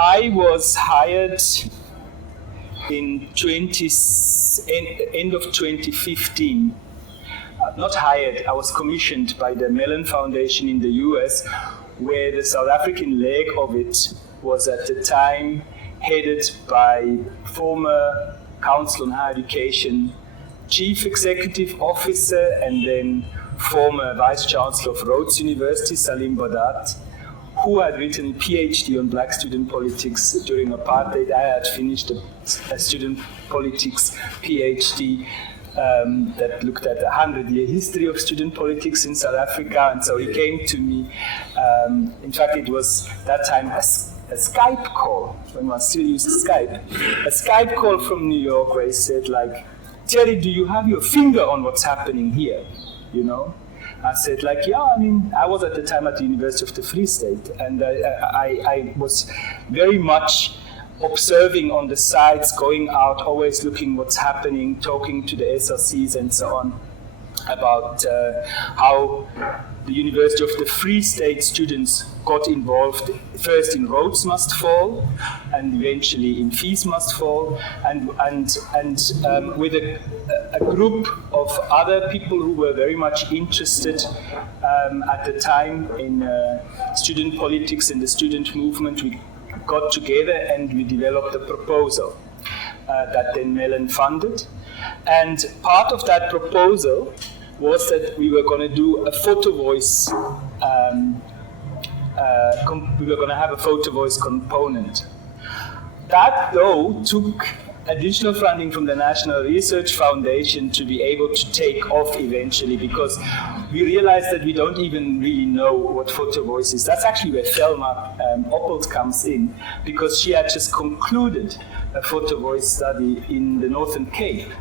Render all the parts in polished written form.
I was hired in end of 2015. Not hired, I was commissioned by the Mellon Foundation in the US, where the South African leg of it was at the time headed by former Council on Higher Education Chief Executive Officer and then former Vice Chancellor of Rhodes University, Salim Badat, who had written a PhD on black student politics during apartheid. I had finished a student politics PhD that looked at the 100-year history of student politics in South Africa, and so he came to me. In fact, it was that time a Skype call, when one still used Skype, a Skype call from New York where he said, like, Thierry, do you have your finger on what's happening here? You know? I said, like, yeah, I mean, I was at the time at the University of the Free State, and I was very much observing on the sides, going out, always looking what's happening, talking to the SRCs and so on, about how the University of the Free State students got involved first in Rhodes Must Fall and eventually in Fees Must Fall, and with a group of other people who were very much interested at the time in student politics and the student movement. We got together and we developed a proposal that then Mellon funded. And part of that proposal was that we were going to do a photo voice, we were going to have a photo voice component. That, though, took additional funding from the National Research Foundation to be able to take off eventually, because we realized that we don't even really know what photo voice is. That's actually where Thelma Oppold comes in, because she had just concluded a photo voice study in the Northern Cape.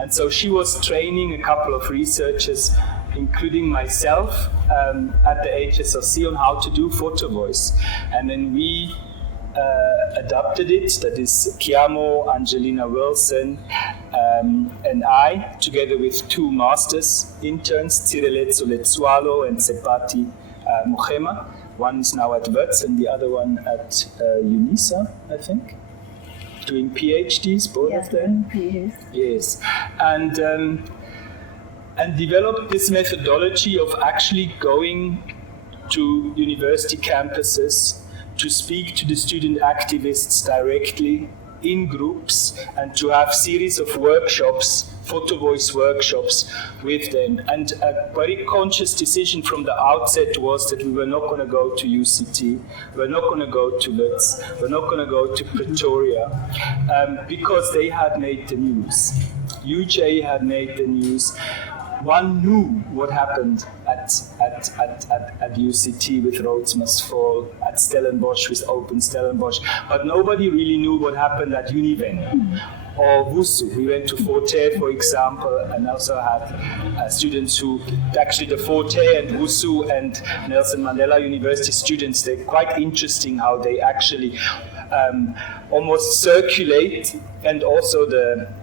And so she was training a couple of researchers, including myself, at the HSRC on how to do photo voice. And then we adopted it, that is Chiamo, Angelina Wilson, and I, together with two masters interns, Tsireletso Letsualo and Sepati Mochema. One is now at Wits and the other one at UNISA, I think, doing PhDs, both of them. Yes, and developed this methodology of actually going to university campuses to speak to the student activists directly in groups and to have series of workshops, photo voice workshops with them. And a very conscious decision from the outset was that we were not going to go to UCT, we're not going to go to Wits, we're not going to go to Pretoria, because they had made the news. UJ had made the news. One knew what happened at UCT with Rhodes Must Fall, at Stellenbosch with Open Stellenbosch, but nobody really knew what happened at Univen or WUSU. We went to Forte, for example, and also had students who, actually the Forte and WUSU and Nelson Mandela University students, they're quite interesting how they actually almost circulate, and also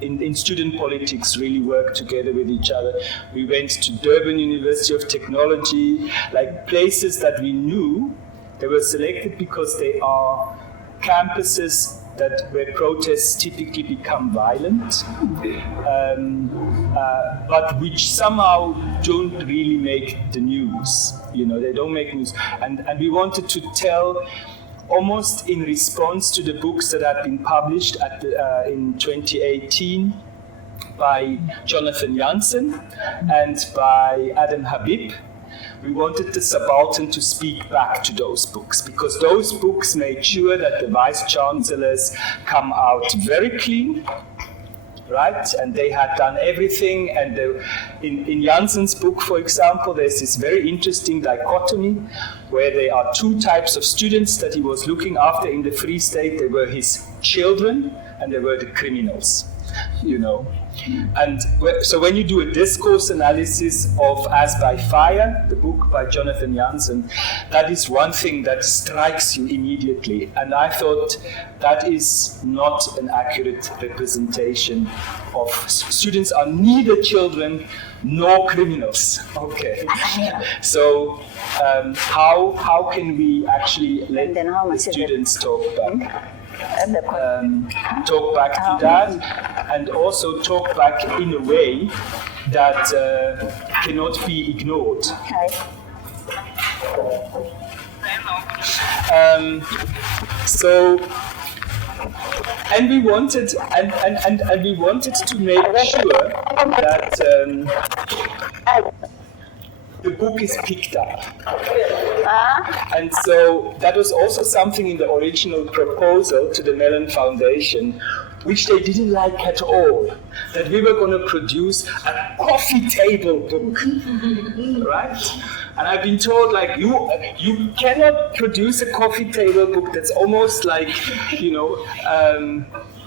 in student politics really work together with each other. We went to Durban University of Technology, like places that we knew. They were selected because they are campuses where protests typically become violent, but which somehow don't really make the news. You know, they don't make news. And we wanted to tell, almost in response to the books that had been published in 2018 by Jonathan Jansen and by Adam Habib, we wanted the subaltern to speak back to those books, because those books made sure that the vice-chancellors come out very clean, right? And they had done everything. And in Jansen's book, for example, there's this very interesting dichotomy where there are two types of students that he was looking after in the Free State. There were his children and there were the criminals. you know. And so when you do a discourse analysis of As by Fire, the book by Jonathan Jansen, that is one thing that strikes you immediately. And I thought that is not an accurate representation of students are neither children nor criminals. Okay. So how can we actually let the students talk back? Talk back to that, and also talk back in a way that cannot be ignored. So, and we wanted to make sure that the book is picked up. And so that was also something in the original proposal to the Mellon Foundation, which they didn't like at all, that we were going to produce a coffee table book, right? And I've been told, like, you cannot produce a coffee table book that's almost like, you know,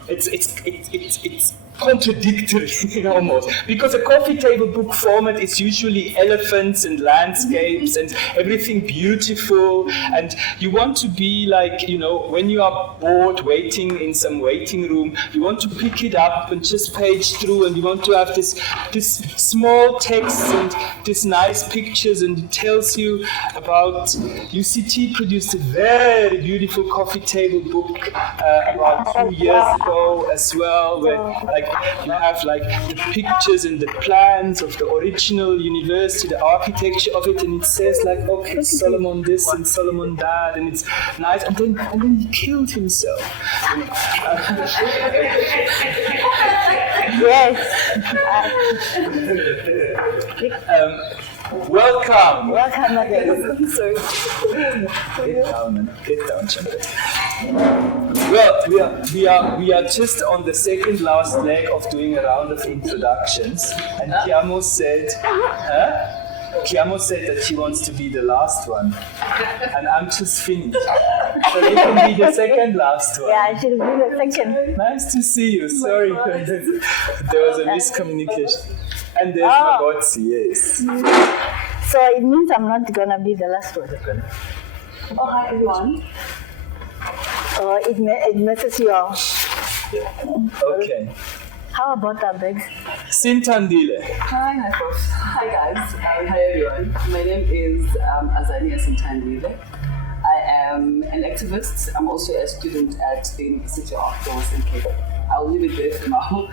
it's contradictory almost, because a coffee table book format is usually elephants and landscapes and everything beautiful, and you want to be like, you know, when you are bored waiting in some waiting room, you want to pick it up and just page through, and you want to have this small text and these nice pictures, and it tells you about UCT produced a very beautiful coffee table book about 2 years ago as well, where like you have like the pictures and the plans of the original university, the architecture of it, and it says like, okay, Solomon this and Solomon that, and it's nice, and then he killed himself. Yes. Welcome. Welcome again. Get down, Chamber. Well, we are just on the second last leg of doing a round of introductions, and Chiamo said that she wants to be the last one, and I'm just finished. So you can be the second last one. Yeah, she'll be the second. Nice to see you. Sorry, there was a miscommunication. And there's Magotsi, yes. So it means I'm not gonna be the last one. Oh, hi everyone. It messes you up. Okay. How about our bags? Sintandile. Hi, Prof. Hi guys. Hi everyone. My name is Azania Sintandile. I am an activist. I'm also a student at the University of Wales in Cape. I'll leave it there for now.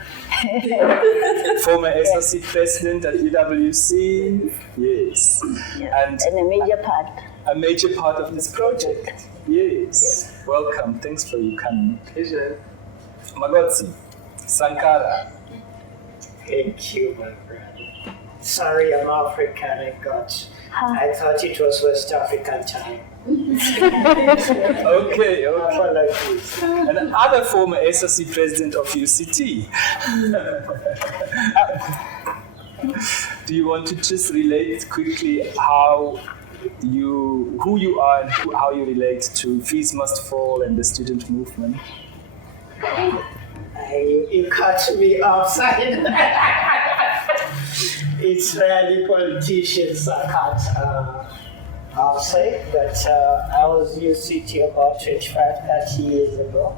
Former SRC president at UWC. Yes. And a major part of this project. Yes. Welcome. Thanks for you coming. Pleasure. Magotsi. Sankara. Thank you, my friend. Sorry, I'm African. I thought it was West African time. Okay. And another former SRC president of UCT. Do you want to just relate quickly who you are and how you relate to Fees Must Fall and the student movement? You cut me offside. Israeli politicians I can't say, but I was UCT about 25-30 years ago,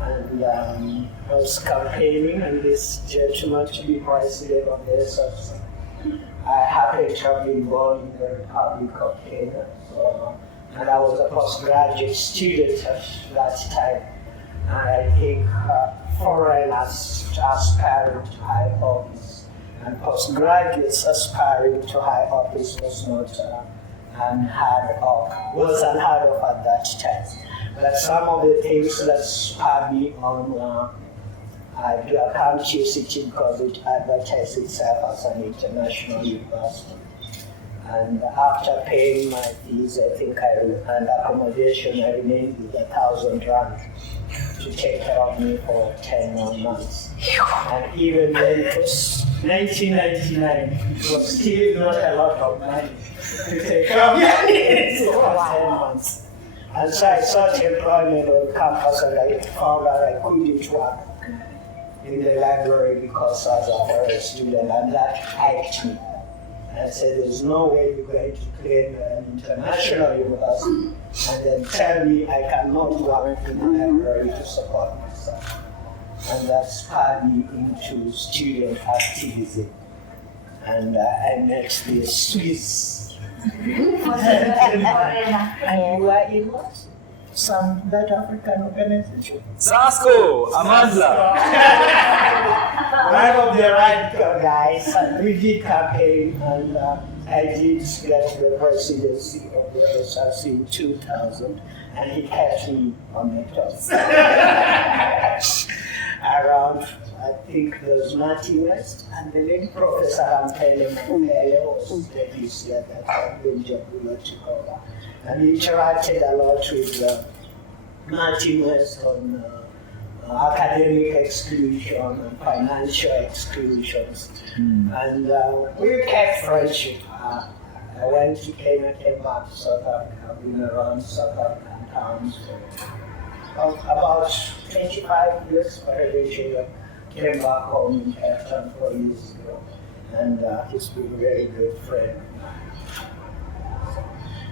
and I was campaigning on this gentleman to be president of the SRC. I happened to have been born in the Republic of Kenya, and I was a postgraduate student at that time. I think foreigners aspiring to high office and postgraduates aspiring to high office was not unheard of at that time. But some of the things that spurred me on, I can't use it because it advertises itself as an international university. And after paying my fees, I think and accommodation, I remained with 1,000 rand to take care of me for 10 more months. And even when it was 1999, it was still not a lot of money to take care of your needs for 10 months. And so I sought employment on campus, and I found that I couldn't work. in the library because I was a foreign student, and that hyped me. I said, there's no way you're going to claim an international university and then tell me I cannot work in the library to support myself. And that spurred me into student activism. And I met the Swiss. And you were in what? Some that African organization? Sasko, Amandla. One of the radical guys, and we did campaign, and I did get the presidency of the SRC in 2000, and he kept me on the top. Around, I think there's Martin West, and the late Professor Ampele was the DC at that time, when Jabula took over. And he interacted a lot with Martin West on academic exclusion and financial exclusions. And we kept friendship. I went to Kenya, came back to South Africa. I've been around South African towns for about 25 years, but eventually came back home in Cape Town 4 years ago. And he's been a very good friend.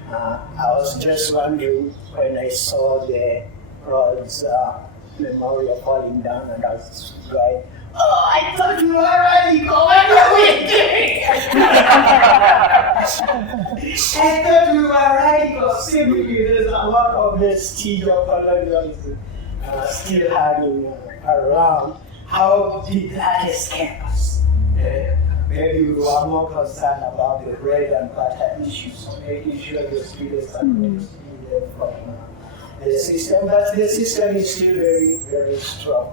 I was just wondering when I saw the Rhodes memorial falling down, and I was going, oh, I thought you were radical. What are we doing? I thought we were radical. Simply, there's a lot of vestige of colonialism still hanging around. How did that escape us? Maybe we were more concerned about the bread and butter issues, making sure the students are from the system, but the system is still very, very strong.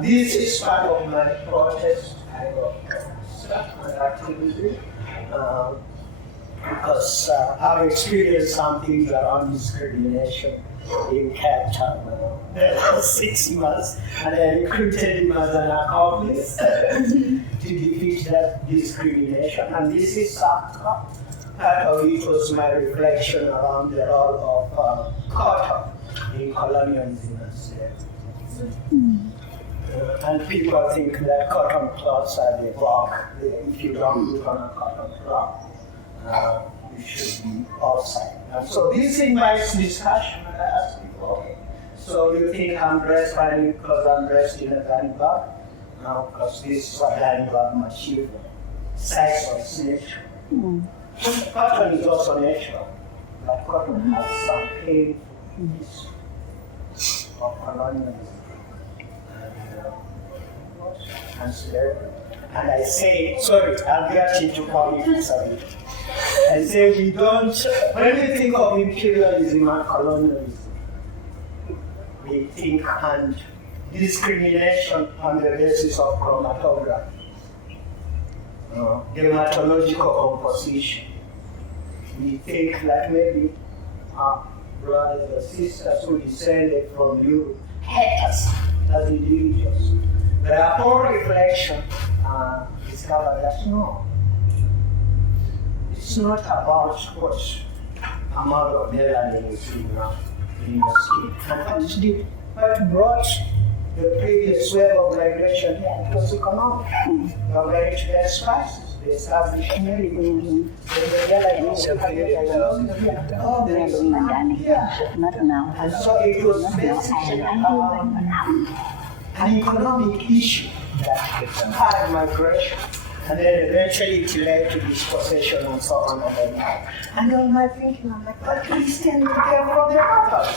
This is part of my protest kind of stuff and activity, because I've experienced some things around discrimination in Cape Town for 6 months, and I recruited him as an accomplice to defeat that discrimination. And this is part of it was my reflection around the role of cotton in colonialism and slavery. And people think that cotton cloths are the rock. If you don't look on a cotton cloth, you should be offside. And so this invites discussion, and I ask people, okay, so you think I'm dressed finally because I'm dressed in a gun bag? No, because this is what gun bag material. Size was natural. Cotton is also natural, but cotton has some painful piece of colonialism and slavery. And I say, sorry, I'll get into politics a bit. I say we don't, when we think of imperialism and colonialism, we think and discrimination on the basis of chromatography, dermatological composition. We think that maybe our brothers and sisters who descended from Europe hate us as individuals. But upon reflection, discover that no, it's not about what amount of melanin is in your skin. And what brought the previous wave of migration here, it was economic. You are going to get spices. They established milling. Not now. And so it was basically an economic issue that had migration. And then eventually it led to dispossession and so on and then on. And on my thinking, I'm like, but Christians came from the North.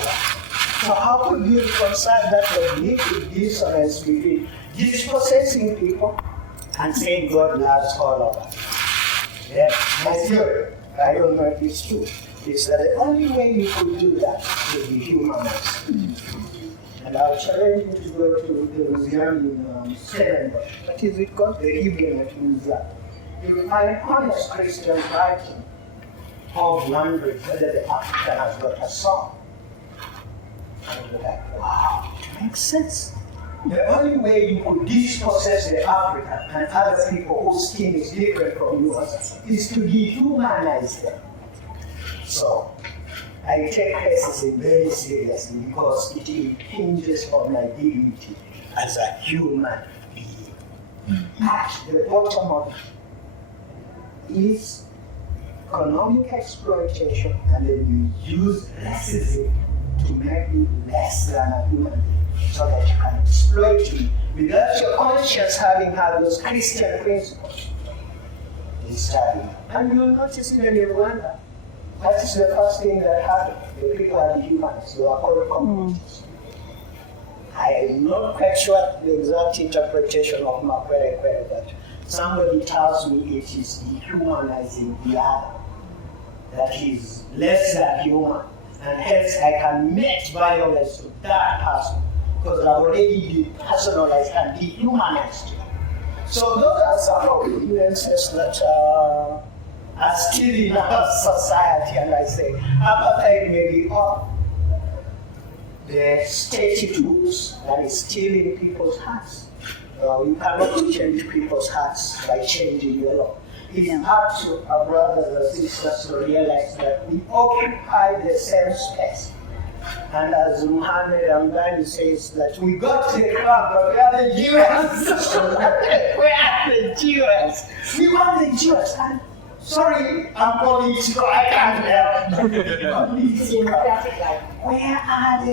So how could you reconcile that cognitive dissonance between dispossessing people and saying God loves all of us? Yeah, my theory, I don't know if it's true, is that the only way you could do that is be humanized. And I'll challenge you to go to the museum in Stellenbosch. That is it called the Huguenot Museum. You will find honest Christians writing of wondering whether the African has got a song. And you're like, wow, it makes sense. The only way you could dispossess the African and other people whose skin is different from yours is to dehumanize them. So, I take racism very seriously because it impinges on my dignity as a human being. At the bottom of it is economic exploitation, and then you use racism to make me less than a human being so that you can exploit me without your conscience having had those Christian principles. And you'll notice even in Rwanda, that is the first thing that happened. The people are the humans, they are called communities. I am not quite sure the exact interpretation of Makwere, but somebody tells me it is dehumanizing the other, that is less than human, and hence I can make violence to that person because I've already depersonalized and dehumanized you. So those are some of the influences that are still in our society, and I say apartheid may be up. The stated rules that is still in people's hearts. You cannot change people's hearts by changing the law. It's up to our brothers and sisters to realize that we occupy the same space. And as Muhammad Amdani says that we got the crowd, but we are the Jews. We are the Jews. We are the Jews. And sorry, I'm political. I can't help. Where are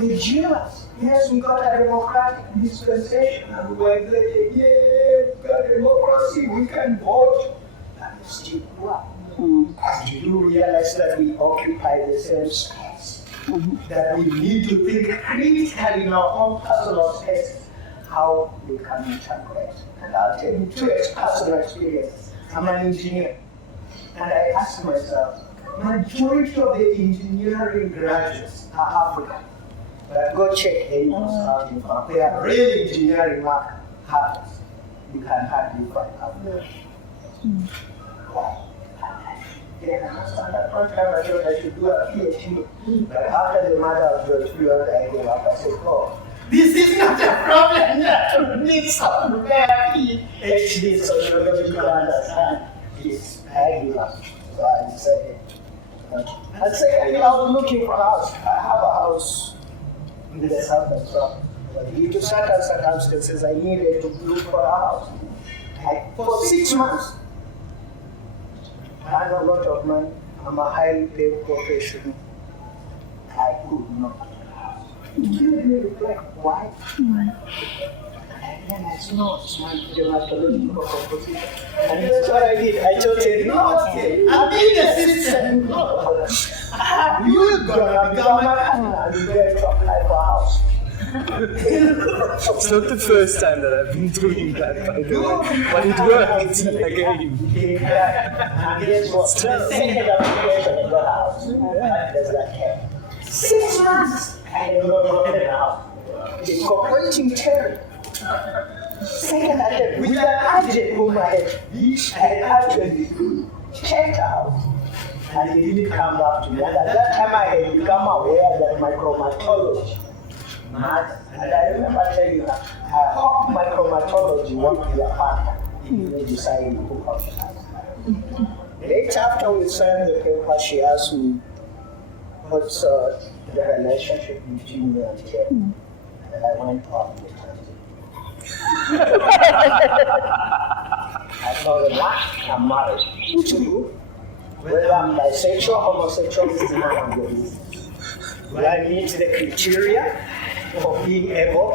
the Jews? Yes, we got a democratic dispensation, and we were like, yeah, we got democracy. We can vote. And it's still wrong. And you do realize that we occupy the same space, that we need to think critically in our own personal spaces how we can interpret. And I'll tell you two personal experiences. I'm an engineer, and I ask myself, majority of the engineering graduates are African. But go check anyone's housing farm. They are real engineering work happens. You can hardly find African. Why? Then I understand that one time I thought I should do a PhD, but after the matter of your 2 years, I gave up. I said, oh, this is not a problem that needs some very PhD sociological understand. Yes, I give up. So I decided. I said, I was looking for a house. I have a house in the south and south. But due to certain circumstances, I needed to look for a house. For 6 months, I had a lot of money. I'm a highly paid professional. I could not. It gave me the black. Why? And then I snort my dermatological composition. And that's what I did. I told him, I'm in the system. You're gonna become a partner and you're going to apply for a house. It's not the first time that I've been doing that, by the way, but it worked again. And guess what? The second application I got a house. There's that care. 6 months, I have not gotten a house. Incorporating terror. Second attempt, with an agent whom I had actually checked out, and he didn't come back to me. And at that time, I had become aware that micromatology matters. And I remember telling you that I hope micromatology won't be a partner in you deciding who comes to us. Later, after we signed the paper, she asked me, what's the relationship between me and Terry? And I went off the tangent. I told her, I'm married. Two, whether I'm bisexual, homosexual, is none of your business. Do I meet the criteria for being able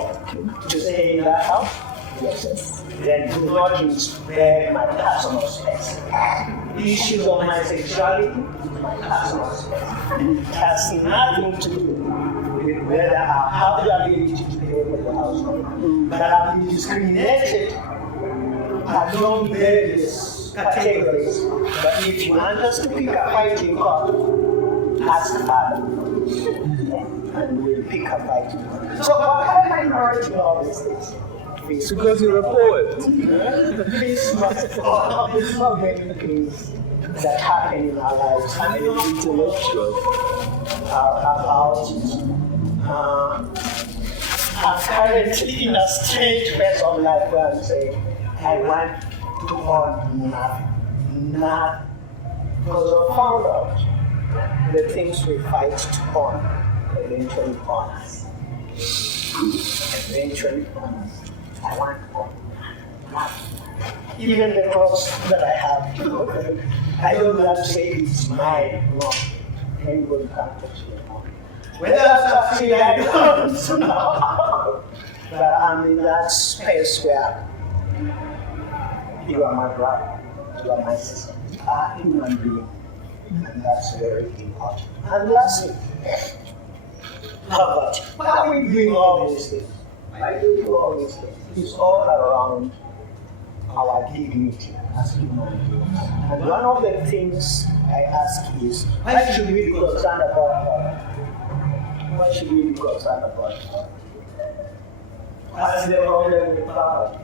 to stay in that house? Yes. Then do not invade my personal space. Issues of my sexuality, my personal space. It has nothing to do with whether I have the ability to pay for the household. But I've been discriminated along various categories. But if you want us to pick a fight in court, ask Adam. And we'll pick a fight in court. So why am I writing all these things? Because you're a poet. Fees must fall. There's so many things that happen in our lives. I'm an intellectual. About I'm currently in a strange phase of life where I'm saying, I want to own nothing. Because I found out the things we fight on eventually on us. Eventually on us. I want one. Even the cross that I have, I don't have to say it's mine. No. Anybody can touch it. Whether after free, I don't know. But I'm in that space where you are my brother, you are my sister, you are human being. And that's very important. And lastly, poverty. Why are we doing all these things? Why do we do all these things? It's all around our dignity as human beings. And one of the things I ask is, why should we be concerned about poverty? Why should we be concerned about poverty? What's the problem with poverty?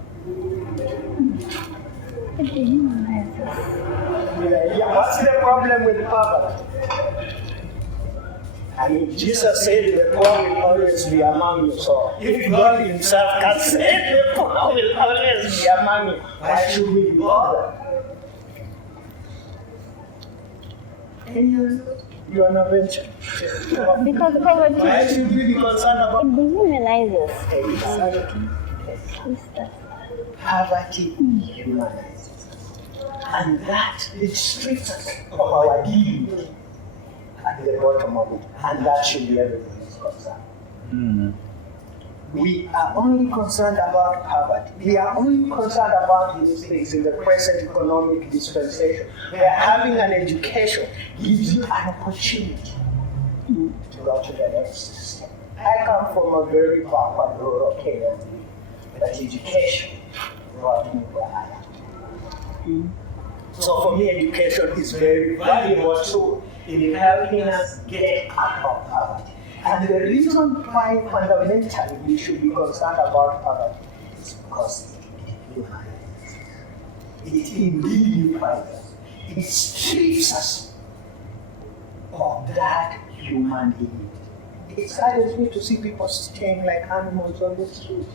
Yeah, what's the problem with poverty? I mean, Jesus said the poor will always be among you. So if God himself can say the poor will always be among you, why should we bother? You are not venturing. Because poverty, Why should we be concerned about it dehumanizes. poverty? Humanizes. And that it strips us of our dignity at the bottom of it. And that should be everybody's concern. We are only concerned about poverty. We are only concerned about these things in the present economic dispensation, where having an education gives you an opportunity to go to the next step. I come from a very backward rural Kenya, but education brought me where I am. So for me, education is very valuable too in helping us get out of poverty. And the reason why fundamentally we should be concerned about poverty is because it individualizes us. It strips us of that human dignity. It saddens me to see people staying like animals on the street.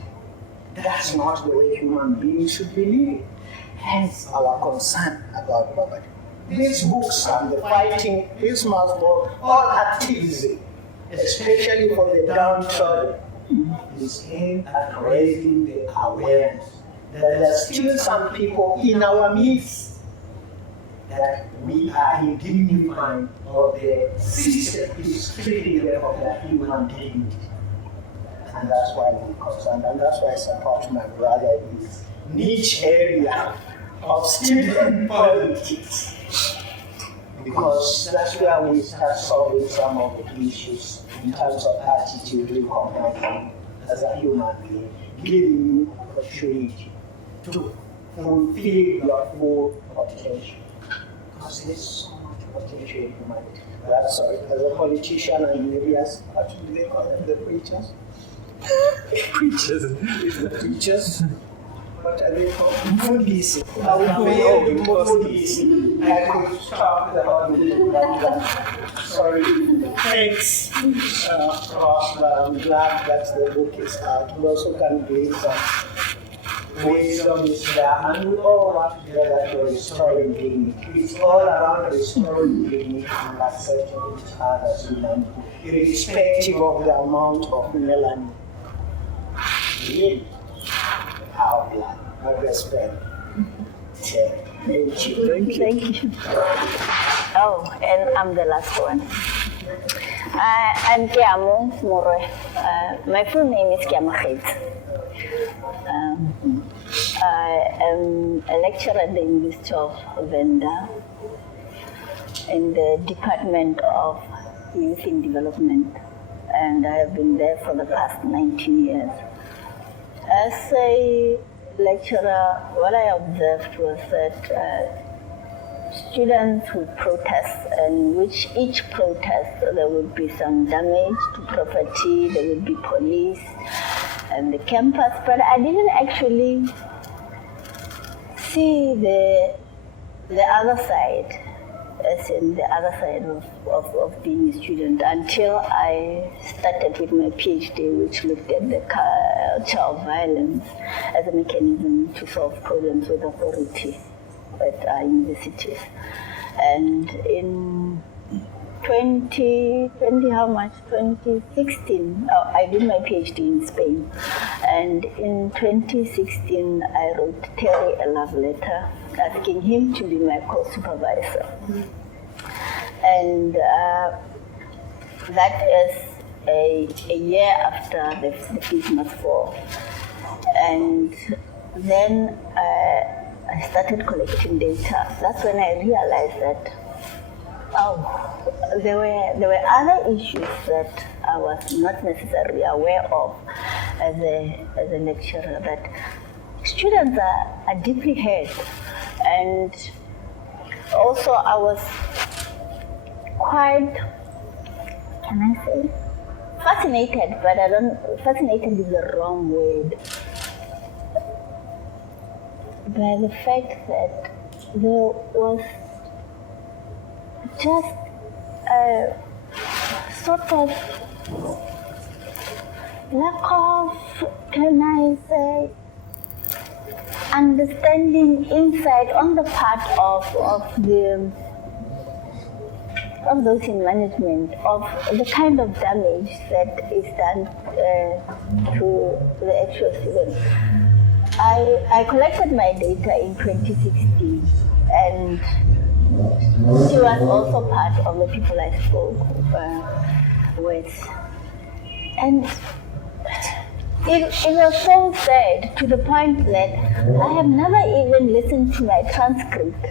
That's not the way human beings should be living. Hence our concern about poverty. These books and the fighting, Fees Must Fall, all activism, especially for the downtrodden, is aimed at raising the awareness that there are still some people in our midst that we are indignifying, or the system is stripping them of their human dignity. And that's why we're concerned, and that's why I support my brother in this niche area of student politics. Because that's where we start solving some of the issues in terms of attitude, recognition as a human being, giving you opportunity to fulfill your full potential. Because there's so much potential in humanity. That's sorry, as a politician and maybe as, what do they call them, the preachers? Preachers. The preachers. What are they called? Fundisi. I will fail the Fundisi. I could stop the whole sorry. Thanks. But I'm glad that the book is out. We also can glean some wisdom is there, and we all work together to restoring dignity. It's all around restoring dignity and accepting each other's humanity, irrespective of the amount of melanin in our blood. My best friend. Thank you. Thank you. Oh, and I'm the last one. I'm Kiamo More. My full name is Kiamo Khates. I am a lecturer at the University of Venda in the Department of Youth in Development, and I have been there for the past 19 years. As a lecturer, what I observed was that students would protest, and which each protest there would be some damage to property, there would be police and the campus, but I didn't actually see the other side, as in the other side of being a student, until I started with my PhD, which looked at the culture of violence as a mechanism to solve problems with authority at our universities. And in 2016, I did my PhD in Spain. And in 2016, I wrote Terry a love letter asking him to be my co-supervisor. And that is a year after the Fees Must Fall. And then I started collecting data. That's when I realized that there were other issues that I was not necessarily aware of as a lecturer, that students are deeply hurt. And also I was quite, can I say, fascinated, but fascinated is the wrong word, by the fact that there was just a sort of lack of, can I say, understanding, insight on the part of those in management of the kind of damage that is done to the actual students. I collected my data in 2016, and she was also part of the people I spoke with. And it was so sad to the point that I have never even listened to my transcript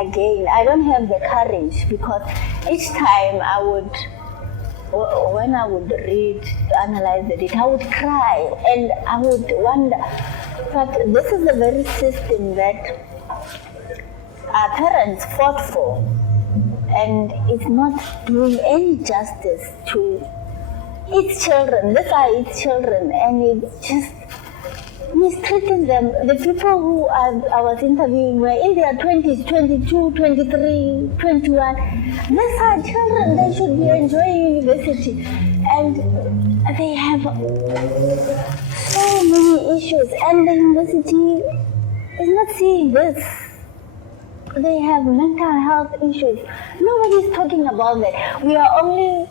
again. I don't have the courage, because each time when I would read, analyze the data, I would cry and I would wonder, but this is the very system that our parents fought for, and it's not doing any justice to its children. These are its children, and it's just mistreating them. The people who I was interviewing were in their 20s, 22, 23, 21. These are children, they should be enjoying university. And they have so many issues, and the university is not seeing this. They have mental health issues. Nobody's talking about that. We are only,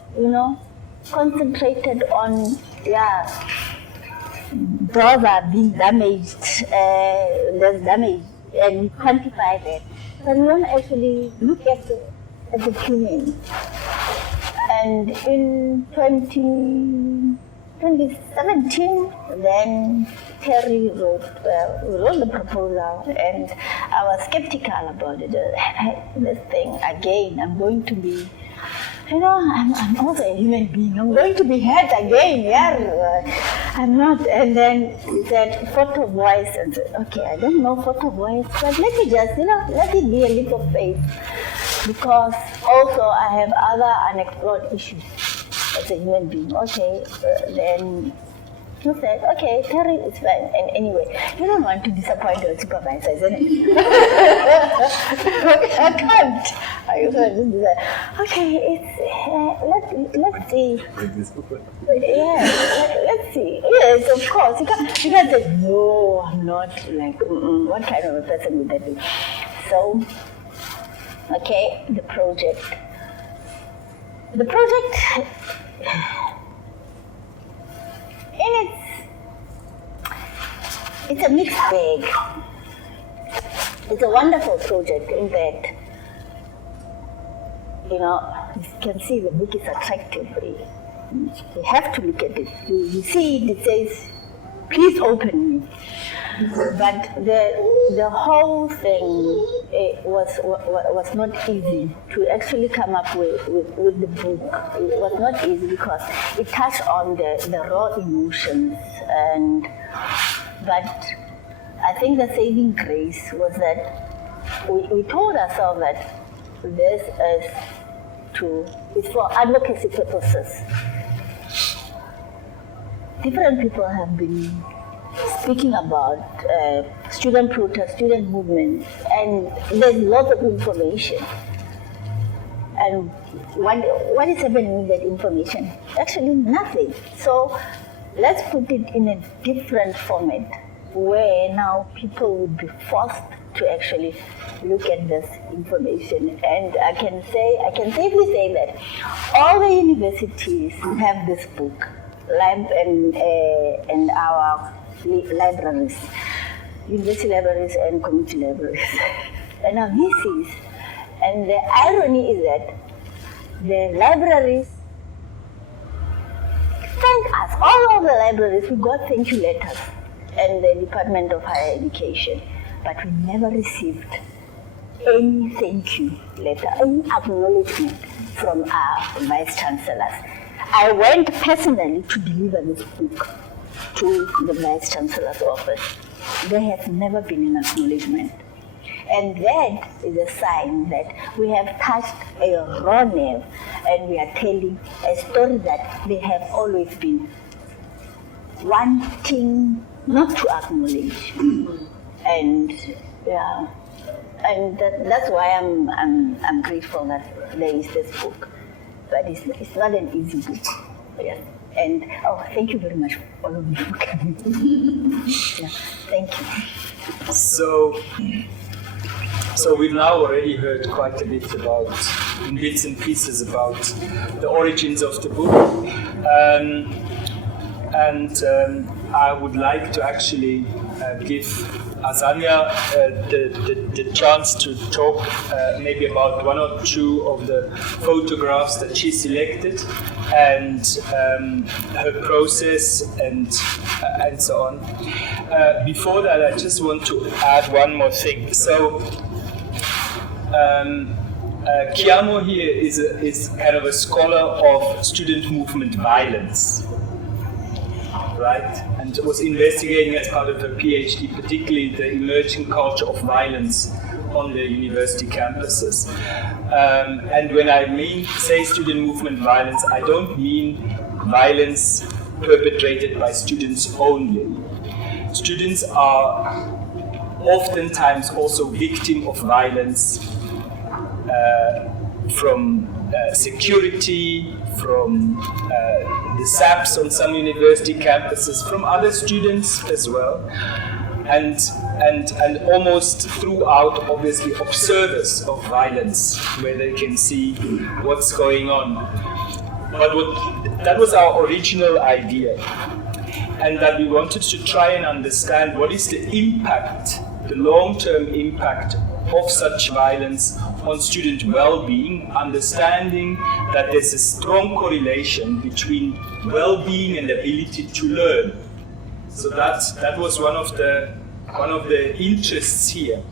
concentrated on, those are being damaged, there's damage, and we quantify that. But we don't actually look at the human. And in 2017, then Terry wrote the proposal, and I was skeptical about it. This thing, again, I'm going to be, I'm also a human being. I'm going to be hurt again, I'm not. And then he said, photo voice. And said, okay, I don't know photo voice, but let me just, let it be a leap of faith. Because also I have other unexplored issues as a human being. Okay, then he said, okay, Terry is fine. And anyway, you don't want to disappoint your supervisor, isn't it? I can't. I can't do that. Okay, let's see. Let's see. Yes, of course. You can't say, no, I'm not. Like, what kind of a person would that be? So, okay, the project. It's a mixed bag. It's a wonderful project in that, you can see the book is attractive. You have to look at it. You see it says, please open me. But the whole thing was not easy to actually come up with the book. It was not easy because it touched on the raw emotions, but I think the saving grace was that we told ourselves that this is for advocacy purposes. Different people have been speaking about student protest, student movement, and there's lots of information. And what is happening with that information? Actually nothing. So let's put it in a different format where now people will be forced to actually look at this information. And I can safely say that all the universities have this book, and our libraries, university libraries and community libraries, and our VCs. And the irony is that the libraries thank us. All of the libraries, we got thank you letters and the Department of Higher Education, but we never received any thank you letter, any acknowledgement from our vice chancellors. I went personally to deliver this book to the vice chancellor's office. There has never been an acknowledgement. And that is a sign that we have touched a raw nerve, and we are telling a story that they have always been wanting not to acknowledge. And yeah, and that's why I'm grateful that there is this book. But it's not an easy book. Yes. And thank you very much for all of you for coming. Yeah, thank you. So we've now already heard quite a bit about, in bits and pieces, about the origins of the book. I would like to actually give Azania the chance to talk maybe about one or two of the photographs that she selected and her process and so on. Before that, I just want to add one more thing. So Kiamo here is kind of a scholar of student movement violence, right? And was investigating as part of her PhD, particularly the emerging culture of violence on the university campuses. And when I say student movement violence, I don't mean violence perpetrated by students only. Students are oftentimes also victim of violence from security, from the SAPs on some university campuses, from other students as well, and almost throughout, obviously, observers of violence, where they can see what's going on. But that was our original idea, and that we wanted to try and understand what is the impact, the long-term impact of such violence on student well-being, understanding that there's a strong correlation between well-being and ability to learn. So that was one of the interests here.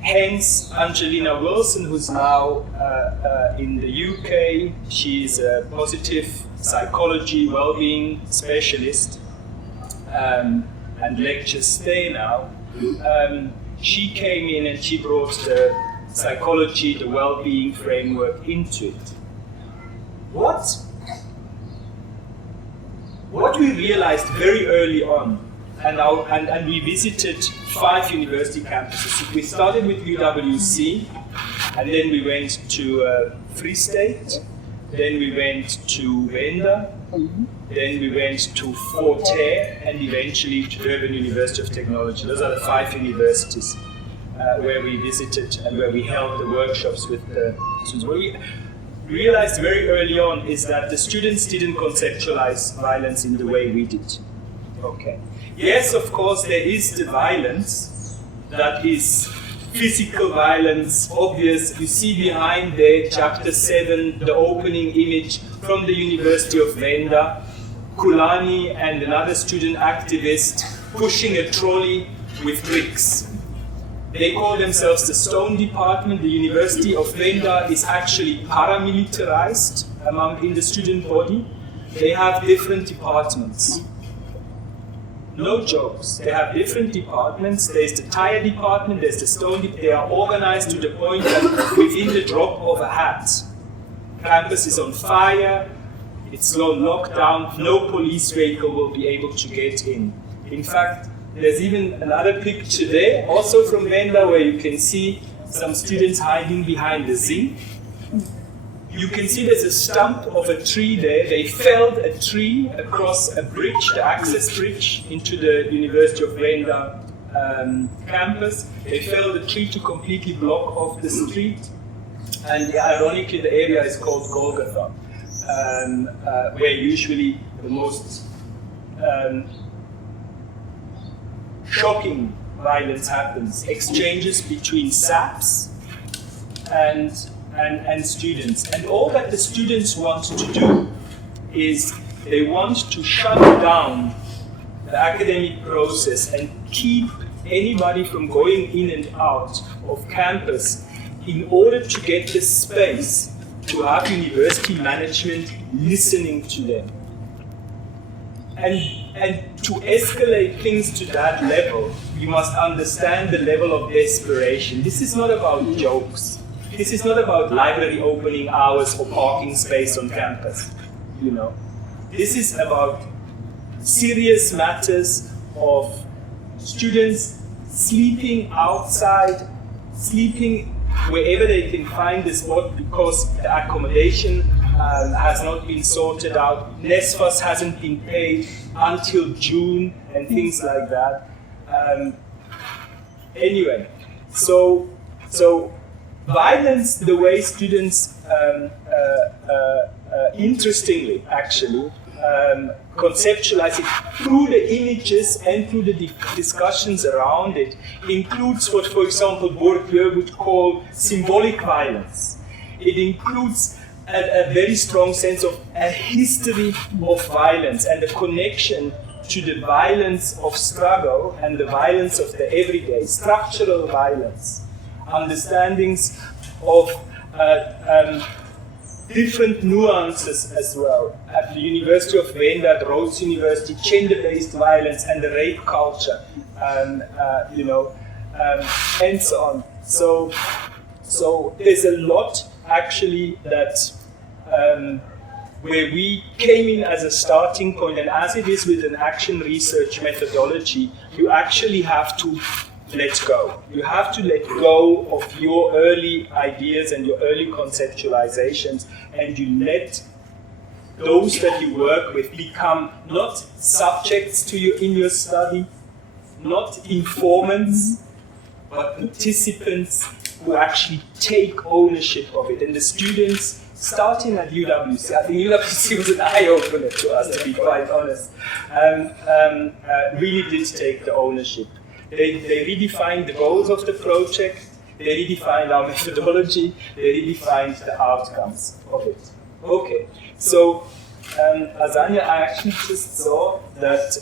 Hence, Angelina Wilson, who's now in the UK, she's a positive psychology well-being specialist and lectures there now. She came in and she brought the psychology, the well-being framework into it. What we realized very early on, and we visited 5 university campuses. We started with UWC, and then we went to Free State, then we went to Venda, then we went to Fort Hare, and eventually to Durban University of Technology. Those are the 5 universities where we visited and where we held the workshops with the students. What we realized very early on is that the students didn't conceptualize violence in the way we did. Okay. Yes, of course, there is the violence that is physical violence, obvious. You see behind there, chapter 7, the opening image from the University of Venda, Kulani and another student activist pushing a trolley with bricks. They call themselves the Stone Department. The University of Venda is actually paramilitarized in the student body. They have different departments. No jokes. They have different departments. There's the tire department, there's the stone department. They are organized to the point that within the drop of a hat, campus is on fire, it's on lockdown, no police vehicle will be able to get in. In fact, there's even another picture there, also from Venda, where you can see some students hiding behind the zinc. You can see there's a stump of a tree there. They felled a tree across a bridge, the access bridge, into the University of Venda campus. They felled a tree to completely block off the street, and ironically the area is called Golgotha, where usually the most shocking violence happens. Exchanges between SAPs and students. And all that the students want to do is they want to shut down the academic process and keep anybody from going in and out of campus in order to get the space to have university management listening to them. And to escalate things to that level, you must understand the level of desperation. This is not about jokes. This is not about library opening hours or parking space on campus. This is about serious matters of students sleeping outside, sleeping wherever they can find a spot because the accommodation has not been sorted out. NSFAS hasn't been paid until June and things like that. Anyway, so violence, the way students, interestingly actually, conceptualize it through the images and through the discussions around it, includes what, for example, Bourdieu would call symbolic violence. It includes a very strong sense of a history of violence and a connection to the violence of struggle and the violence of the everyday, structural violence, understandings of different nuances as well. At the University of Venda, at Rhodes University, gender-based violence and the rape culture, and so on. So there's a lot actually that where we came in as a starting point, and as it is with an action research methodology, you actually have to let go. You have to let go of your early ideas and your early conceptualizations, and you let those that you work with become not subjects to you in your study, not informants, but participants who actually take ownership of it. And the students, starting at UWC, I think UWC was an eye-opener to us, to be quite honest, really did take the ownership. They redefined the goals of the project, they redefined our methodology, they redefined the outcomes of it. Okay, so Azania, I actually just saw that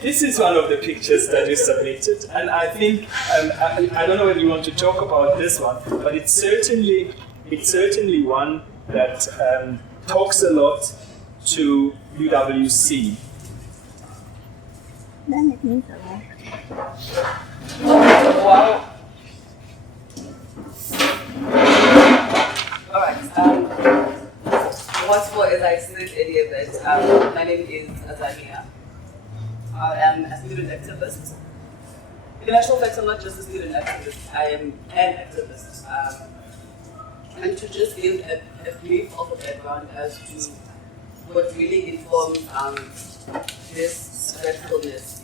this is one of the pictures that you submitted, and I think, I don't know whether you want to talk about this one, but it's certainly one that talks a lot to UWC. Then it means a lot. Wow. All right. What's for, as I said earlier, that my name is Azania. I am a student activist. In actual fact, I'm not just a student activist, I am an activist. And to just give a brief of a background as to what really informs this verticalness,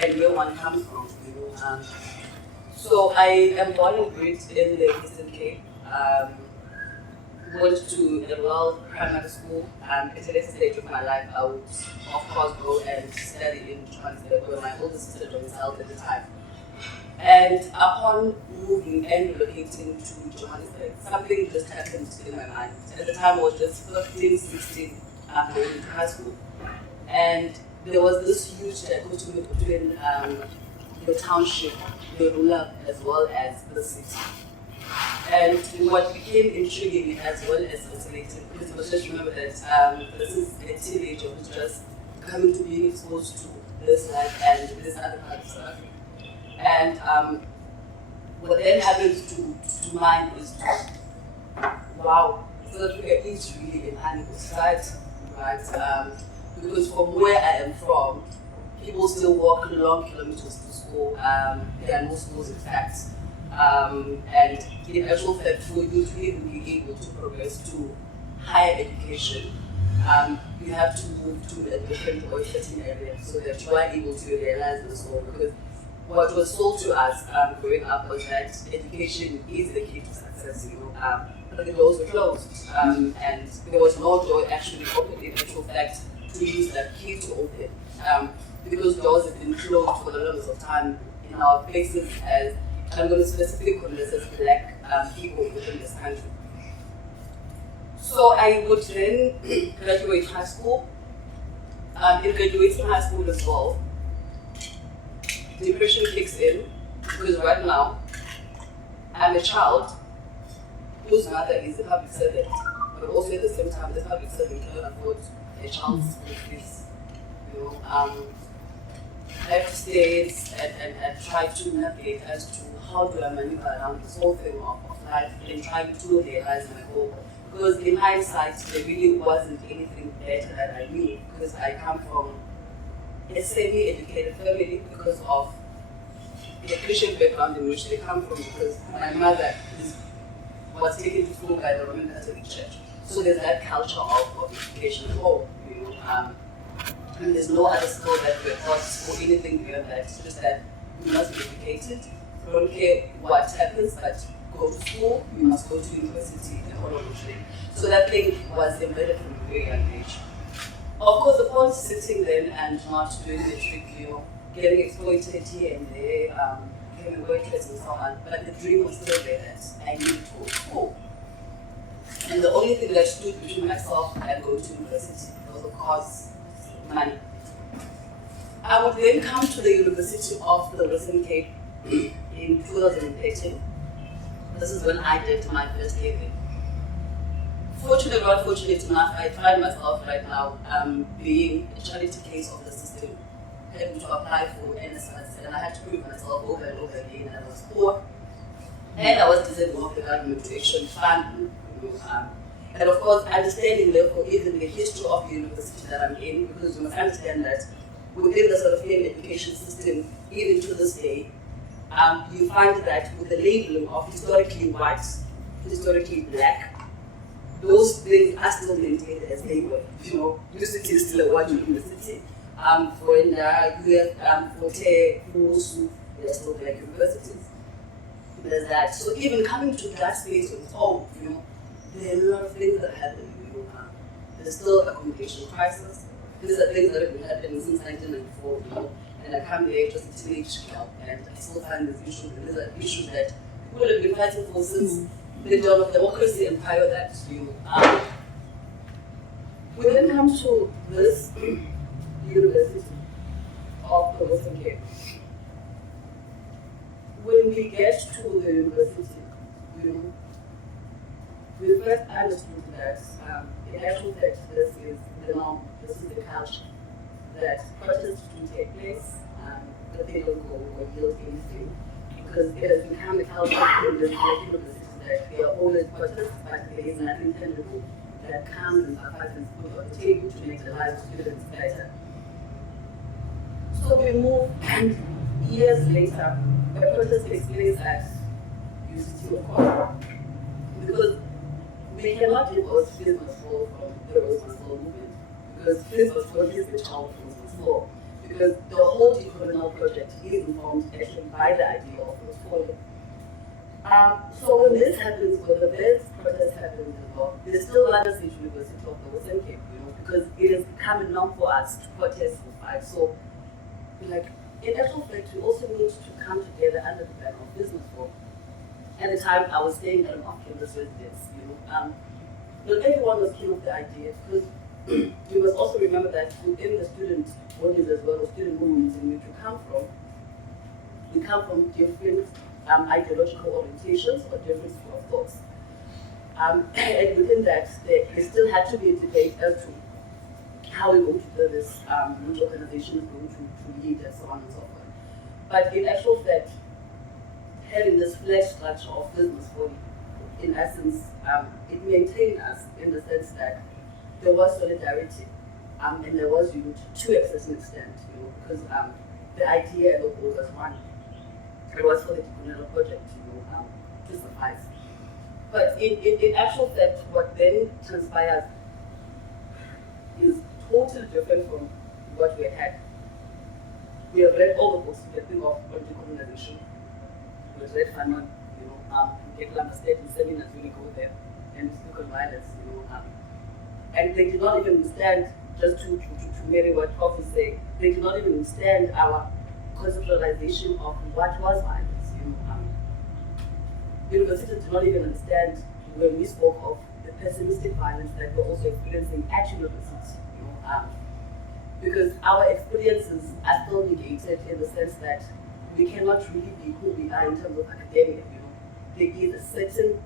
and where one comes from, So I am born and raised in the Eastern Cape. Went to a rural primary school. At a later stage of my life, I would, of course, go and study in Johannesburg, where my older sister domiciled at the time. And upon moving and relocating to Johannesburg, something just happened in my mind. At the time, I was just 15, 16, going into high school. And there was this huge dichotomy between the township, the rural, as well as the city. And what became intriguing as well as fascinating, because you must just remember that this is a teenager who's just coming to being exposed to this life and this other part of South Africa. And what then happens to mine is, wow, South Africa is really an animal society, right? Because from where I am from, people still walk long kilometers to school. There are no schools, in fact. And in actual fact, for you to even be able to progress to higher education, you have to move to a different or certain area so that you are able to realize the soul. Because what was sold to us growing up was that education is the key to success, but the doors were closed, and there was no door actually open in actual fact to use that key to open. Because doors have been closed for the longest of time in our places as, and I'm going to specifically call this as black people within this country. So I would then graduate high school. In graduating high school as well, depression kicks in because right now I'm a child whose mother is a public servant, but also at the same time this public servant cannot afford a child's school fees. I have to stay and try to navigate as to how do I maneuver around this whole thing of life and trying to realize my goal. Because in hindsight, there really wasn't anything better that I knew, because I come from a semi-educated family because of the Christian background in which they come from, because my mother was taken to school by the Roman Catholic Church. So there's that culture of education at home, and there's no other skill that we're taught or anything beyond that. It's just that you must be educated. You don't care what happens, but go to school, you must go to university and all of those. So that thing was embedded from a very young age. Of course, upon sitting then and not doing the trick, getting exploited here and there, becoming a waitress and so on, but the dream was still there that I needed to go to school. And the only thing that stood between myself and going to university was, of course, money. I would then come to the University of the Western Cape in 2013. This is when I did my first year there. Fortunate or unfortunate enough, I find myself right now being a charity case of the system, having to apply for NSFAS, and I had to prove myself over and over again that I was poor, and I was disabled of the government to actually fund me. And of course, understanding therefore even the history of the university that I'm in, because you must understand that within the South African education system, even to this day, you find that with the labeling of historically white, historically black, those things are still maintained as they were. University is still a white university. For Forte, Fusu, they're still black universities. There's that. So even coming to that space of home, there are a lot of things that happen. There's still accommodation crisis. These are things that have been happening since 1994. And I come here just a teenage girl, and I still find these issues. And these are issues that people have been fighting for since the dawn of democracy and prior that. We then come to this University of the Western Cape. When we get to the university, we first understood that in actual fact this is the norm, this is the culture, that protests do take place, but they don't go or yield anything, because it has become a culture in the university that there are always protests, but there is nothing tangible that comes and is put on the table to make the lives of students better. So we move, and years later, a protest takes place at UCT, of course, because we cannot divorce Fees Must Fall from the Rose Must Fall movement, because Fees Must Fall is the child of Rose Must Fall, because the whole decolonial project is informed actually by the idea of Rose falling. So when this happens, when the various protests happen as well, there's still London State University of the Western Cape, because it has become a norm for us to protest for fight. So, in actual fact, we also need to come together under the banner of Fees Must Fall. At the time, I was staying at an off-campus residence. Not everyone was keen on the idea, because you must also remember that within the student bodies as well, or student movements in which we come from different ideological orientations or different school of thoughts. And within that, there still had to be a debate as to how we're going to build this, which organization is going to lead, and so on and so forth. But in actual fact, having this flat structure of Fees Must Fall, in essence, it maintained us in the sense that there was solidarity, and there was unity to a certain extent, because the idea and the goal was one. It was for the decolonial project, to suffice. But in actual fact, what then transpired is totally different from what we had. We have read all the books we can think of on decolonization. We have read Fanon, Keklama State in seminars when we go there, and speak on violence, and they did not even understand, just to marry what Prof is saying, they did not even understand our conceptualization of what was violence. Universities do not even understand when we spoke of the pessimistic violence that we're also experiencing at universities. Because our experiences are still negated in the sense that we cannot really be who we are in terms of academia. There is a certain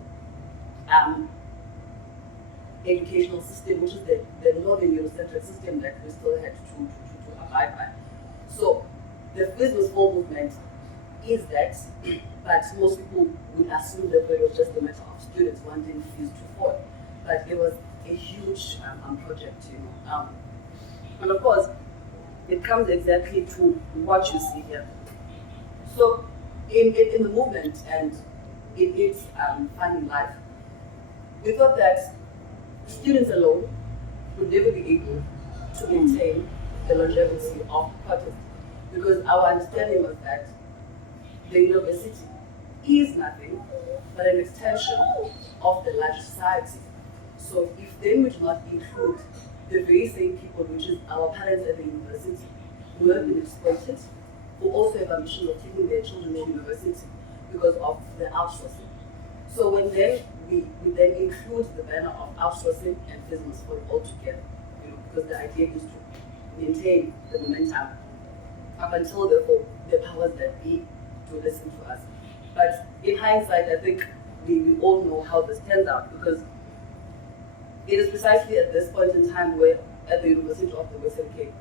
educational system, which is the Northern Eurocentric system that we still had to abide by. So the Fees Must Fall movement is that, but most people would assume that it was just a matter of students wanting fees to fall. But it was a huge project, and of course, it comes exactly to what you see here. So in the movement and in its funding life, we thought that students alone would never be able to maintain the longevity of projects, because our understanding was that the university is nothing but an extension of the larger society. So if then we do not include the very same people, which is our parents at the university, who have been exploited, who also have a mission of taking their children to university because of the outsourcing. So when then we then include the banner of outsourcing and Fees Must Fall all together, because the idea is to maintain the momentum up until the powers that be to listen to us. But in hindsight, I think we all know how this turns out, because it is precisely at this point in time where at the University of the Western Cape,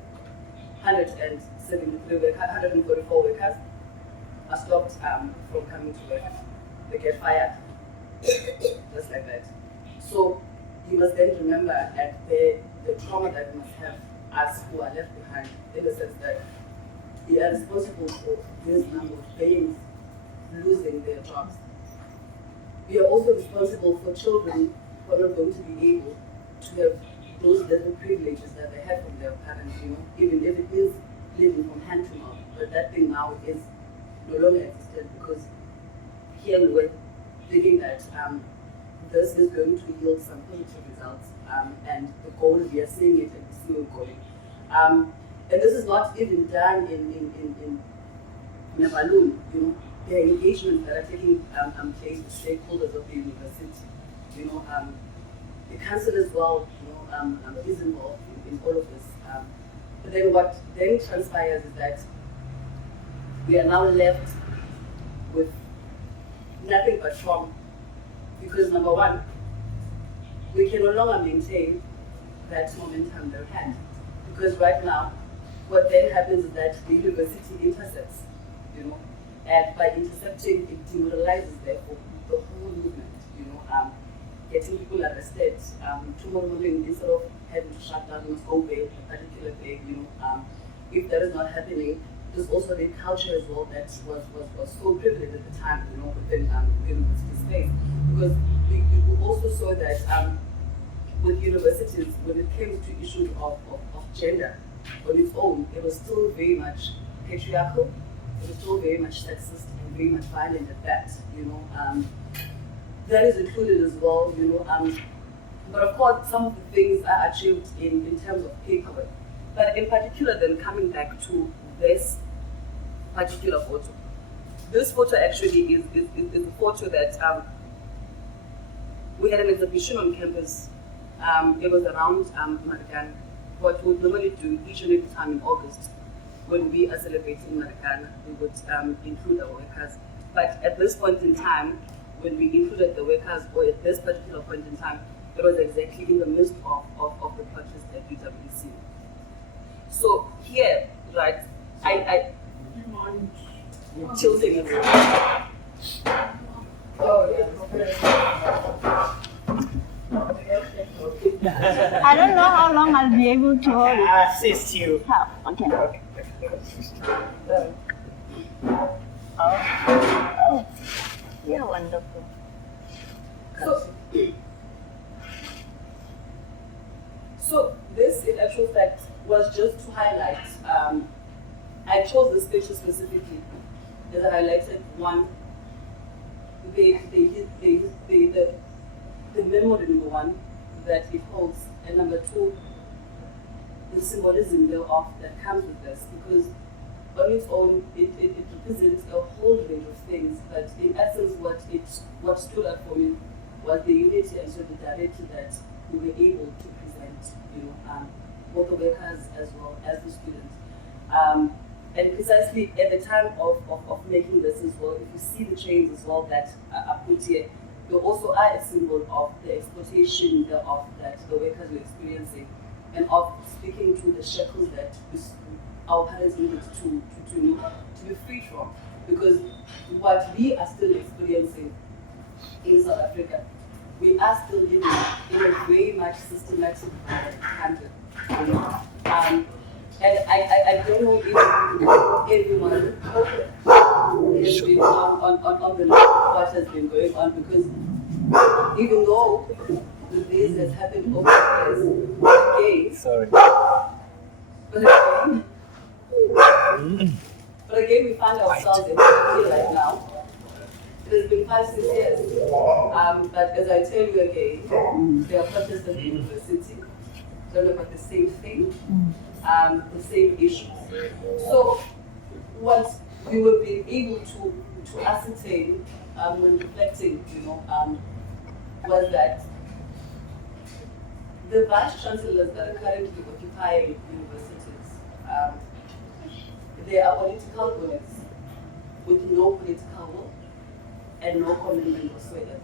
144 workers are stopped from coming to work. They get fired, just like that. So you must then remember at the trauma that we must have us who are left behind, in the sense that we are responsible for this number of beings losing their jobs. We are also responsible for children who are not going to be able to have those little privileges that they had from their parents, even if it is living from hand to mouth. But that thing now is no longer existent, because here we were thinking that this is going to yield some positive results, and the goal, we are seeing it and we see it going. And this is not even done in a balloon. There are engagements that are taking place with stakeholders of the university. The council as well, is involved in all of this. But then what then transpires is that we are now left with nothing but trauma. Because number one, we can no longer maintain that momentum that we had. Because right now, what then happens is that the university intercepts, and by intercepting, it demoralizes therefore the whole movement, getting people arrested. Tomorrow morning, instead of having to shut down, we must go bail a particular day, if that is not happening. There's also the culture as well that was so privileged at the time, within the university space. Because we also saw that with universities, when it came to issues of gender on its own, it was still very much patriarchal, it was still very much sexist and very much violent at that, That is included as well, but of course some of the things are achieved in terms of paperwork. But in particular, then coming back to this particular photo. This photo actually is a photo that we had an exhibition on campus. It was around Marikana. What we would normally do each and every time in August, when we are celebrating Marikana, we would include our workers. But at this point in time, when we included the workers, or at this particular point in time, it was exactly in the midst of the protest at UWC. So here, right, I tilting it. Oh, yeah. I don't know how long I'll be able to hold it. I assist you. How? Okay. Oh, you're wonderful. So this, in in actual fact, was just to highlight. I chose this picture specifically as I highlighted one, the memory, number one, that it holds, and number two, the symbolism thereof that comes with this, because on its own, it represents a whole range of things, but in essence, what stood out for me was the unity and solidarity that we were able to present, both the workers as well as the students. And precisely at the time of making this as well, if you see the chains as well that are put here, they also are a symbol of the exploitation thereof that the workers were experiencing, and of speaking to the shackles that our parents needed to be free from. Because what we are still experiencing in South Africa, we are still living in a very much systematic country. And I don't know if everyone has been on the list of what has been going on, because even though the days has happened over the years, but again, we find ourselves in Turkey right now. It has been 5-6 years. But as I tell you again, there are protests at the university, talking about the same thing, the same issues. So what we were being able to ascertain when reflecting, was that the vice chancellors that are currently occupying universities, they are political bodies with no political will and no commitment whatsoever.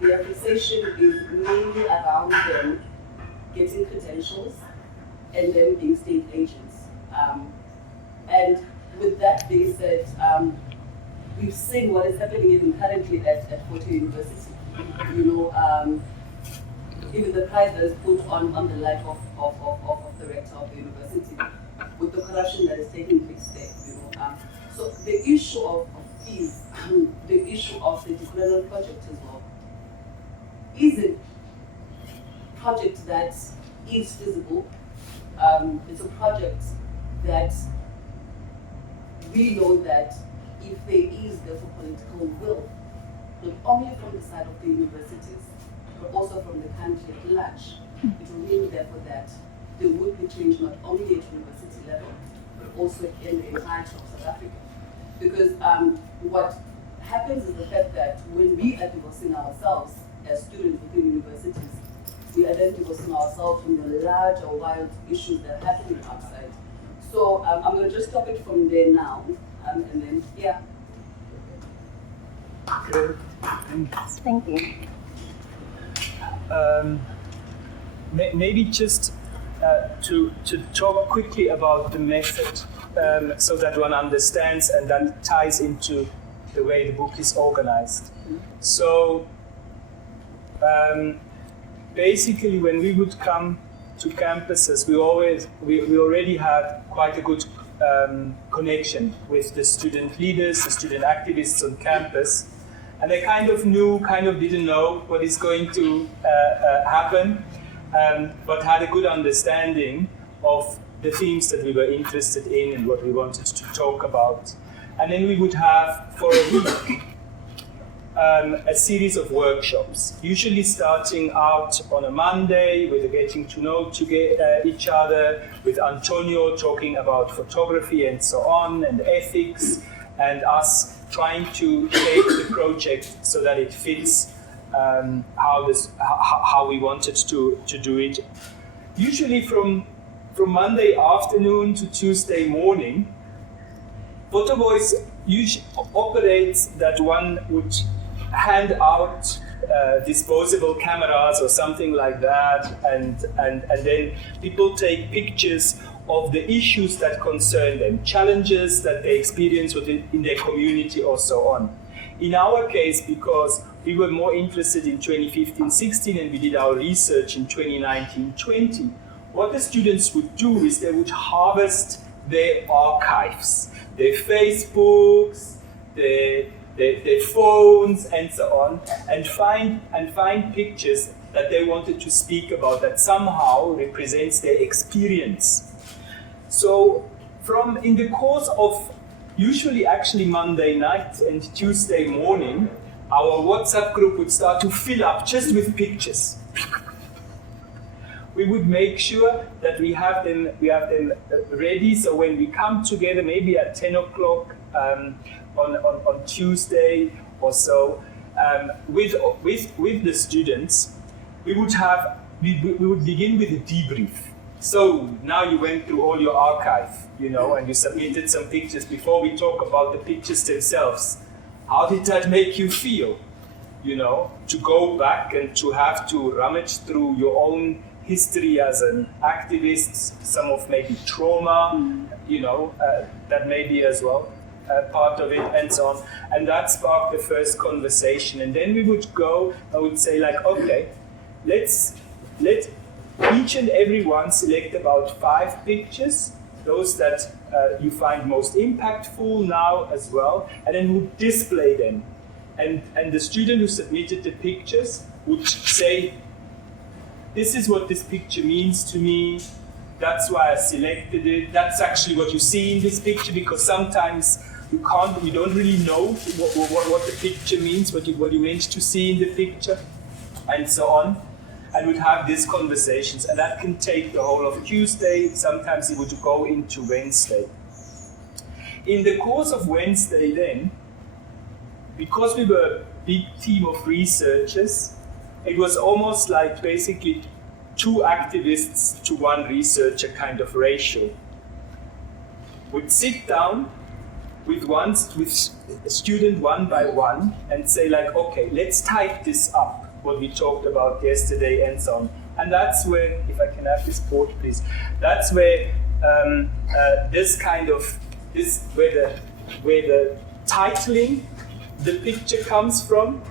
Their fixation is mainly around them getting credentials and them being state agents. And with that being said, we've seen what is happening even currently at Fort University. Even the prize that is put on the life of the rector of the university, with the corruption that is taking place there. So the issue of fees, the issue of the decolonial project as well, is a project that is feasible. It's a project that we know that if there is therefore political will, not only from the side of the universities, but also from the country at large, it will mean therefore that there would be change not only at university level, but also in the entirety of South Africa. Because what happens is the fact that when we are divorcing ourselves as students within universities, we are then divorcing ourselves from the larger, wild issues that are happening outside. So I'm going to just stop it from there now, and then, yeah. Good. Thank you. Maybe just to talk quickly about the method, so that one understands and then ties into the way the book is organized. So basically, when we would come to campuses, we already had quite a good connection with the student leaders, the student activists on campus, and they kind of didn't know what is going to happen, but had a good understanding of the themes that we were interested in and what we wanted to talk about. And then we would have, for a week, a series of workshops, usually starting out on a Monday with a getting to know each other, with Antonio talking about photography and so on, and ethics, and us trying to shape the project so that it fits how we wanted to do it. Usually from Monday afternoon to Tuesday morning, Photo Voice usually operates that one would hand out disposable cameras or something like that, and then people take pictures of the issues that concern them, challenges that they experience in their community or so on. In our case, because we were more interested in 2015-16 and we did our research in 2019-20, what the students would do is they would harvest their archives, their Facebooks, their their phones and so on, and find pictures that they wanted to speak about that somehow represents their experience. So in the course of usually actually Monday night and Tuesday morning, our WhatsApp group would start to fill up just with pictures. We would make sure that we have them ready, so when we come together, maybe at 10 o'clock on Tuesday or so, with the students, we would begin with a debrief. So now you went through all your archive, and you submitted some pictures. Before we talk about the pictures themselves, how did that make you feel? To go back and to have to rummage through your own history as an activist, some of maybe trauma, that may be as well part of it, and so on. And that sparked the first conversation. And then we would go, I would say okay, let each and every one select about 5 pictures, those that you find most impactful now as well, and then would display them. And the student who submitted the pictures would say, this is what this picture means to me, that's why I selected it, that's actually what you see in this picture, because sometimes you don't really know what the picture means, what you meant to see in the picture, and so on. And would have these conversations, and that can take the whole of Tuesday, sometimes it would go into Wednesday. In the course of Wednesday then, because we were a big team of researchers, it was almost like basically 2 activists to 1 researcher kind of ratio. We'd sit down with a student one by one and say okay, let's type this up, what we talked about yesterday and so on. And that's where, if I can have this board please, that's where where the titling, the picture comes from,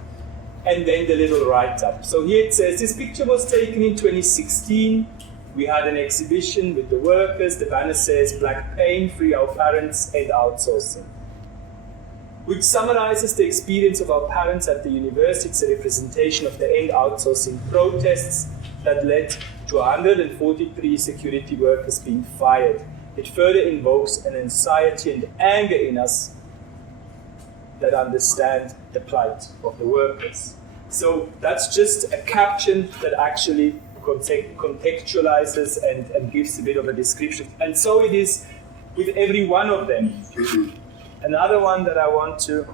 and then the little write-up. So here it says, this picture was taken in 2016. We had an exhibition with the workers. The banner says, Black Pain, Free Our Parents, End Outsourcing, which summarizes the experience of our parents at the university. It's a representation of the end outsourcing protests that led to 143 security workers being fired. It further invokes an anxiety and anger in us that understand the plight of the workers. So that's just a caption that actually contextualizes and gives a bit of a description. And so it is with every one of them. Another one that I want to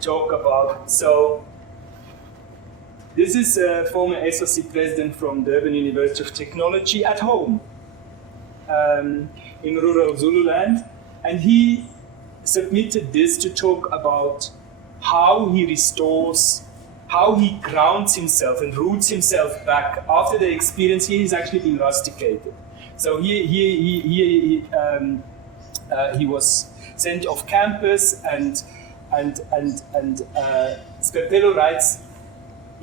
talk about. So this is a former SOC president from Durban University of Technology at home in rural Zululand. And he submitted this to talk about how he restores, how he grounds himself and roots himself back after the experience. He has actually been rusticated. So he was sent off campus, and Sperpello writes,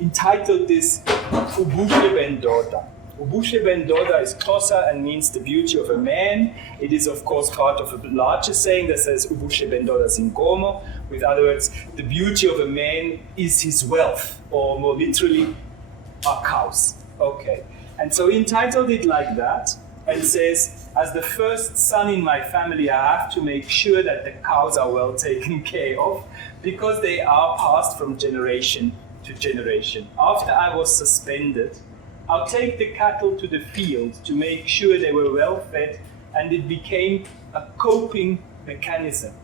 entitled this Ubuhle Bendoda. Ubuhle Bendoda is Xhosa and means the beauty of a man. It is of course part of a larger saying that says Ubuhle Bendoda Zinkomo. With other words, the beauty of a man is his wealth, or more literally, are cows. Okay. And so he entitled it like that and says, as the first son in my family, I have to make sure that the cows are well taken care of, because they are passed from generation to generation. After I was suspended, I'll take the cattle to the field to make sure they were well fed, and it became a coping mechanism.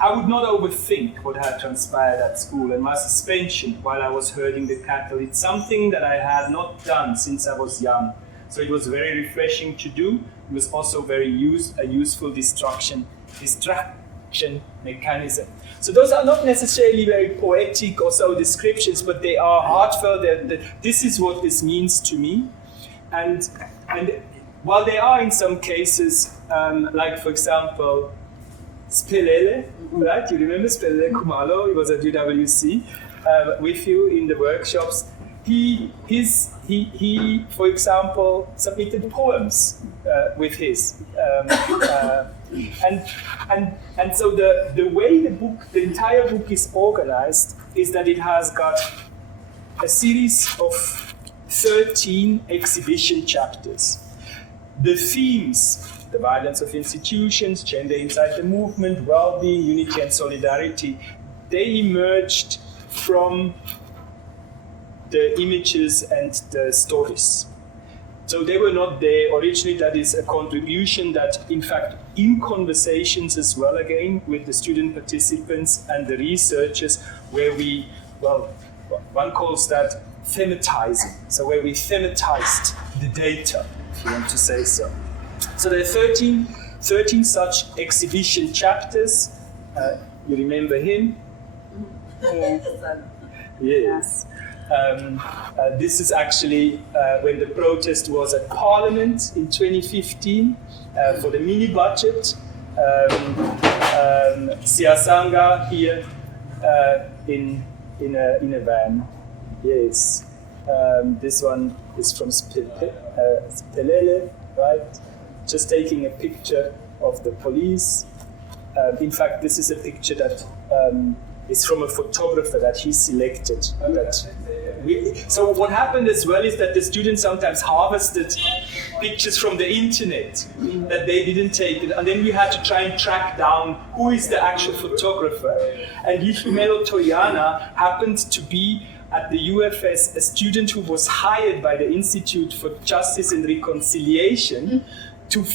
I would not overthink what had transpired at school and my suspension while I was herding the cattle. It's something that I had not done since I was young. So it was very refreshing to do. It was also a useful distraction mechanism. So those are not necessarily very poetic or so descriptions, but they are heartfelt. This is what this means to me. And while they are in some cases, like for example, Spelele, right? You remember Spelele Kumalo? He was at UWC with you in the workshops. he, for example, submitted poems with his, and so the way the entire book is organized is that it has got a series of 13 exhibition chapters. The themes, the violence of institutions, gender inside the movement, well-being, unity and solidarity, they emerged from the images and the stories. So they were not there originally. That is a contribution that, in fact, in conversations as well, again, with the student participants and the researchers, where we, well, one calls that thematizing. So where we thematized the data, if you want to say so. So there are 13 such exhibition chapters. You remember him? Yes. Yes. This is actually when the protest was at Parliament in 2015 for the mini budget. Siasanga here in a van. Yes. This one is from Spelele, right? Just taking a picture of the police. In fact, this is a picture that is from a photographer that he selected. So what happened as well is that the students sometimes harvested pictures from the internet that they didn't take, and then we had to try and track down who is the actual photographer. And Yishumelo Toyana happened to be at the UFS a student who was hired by the Institute for Justice and Reconciliation to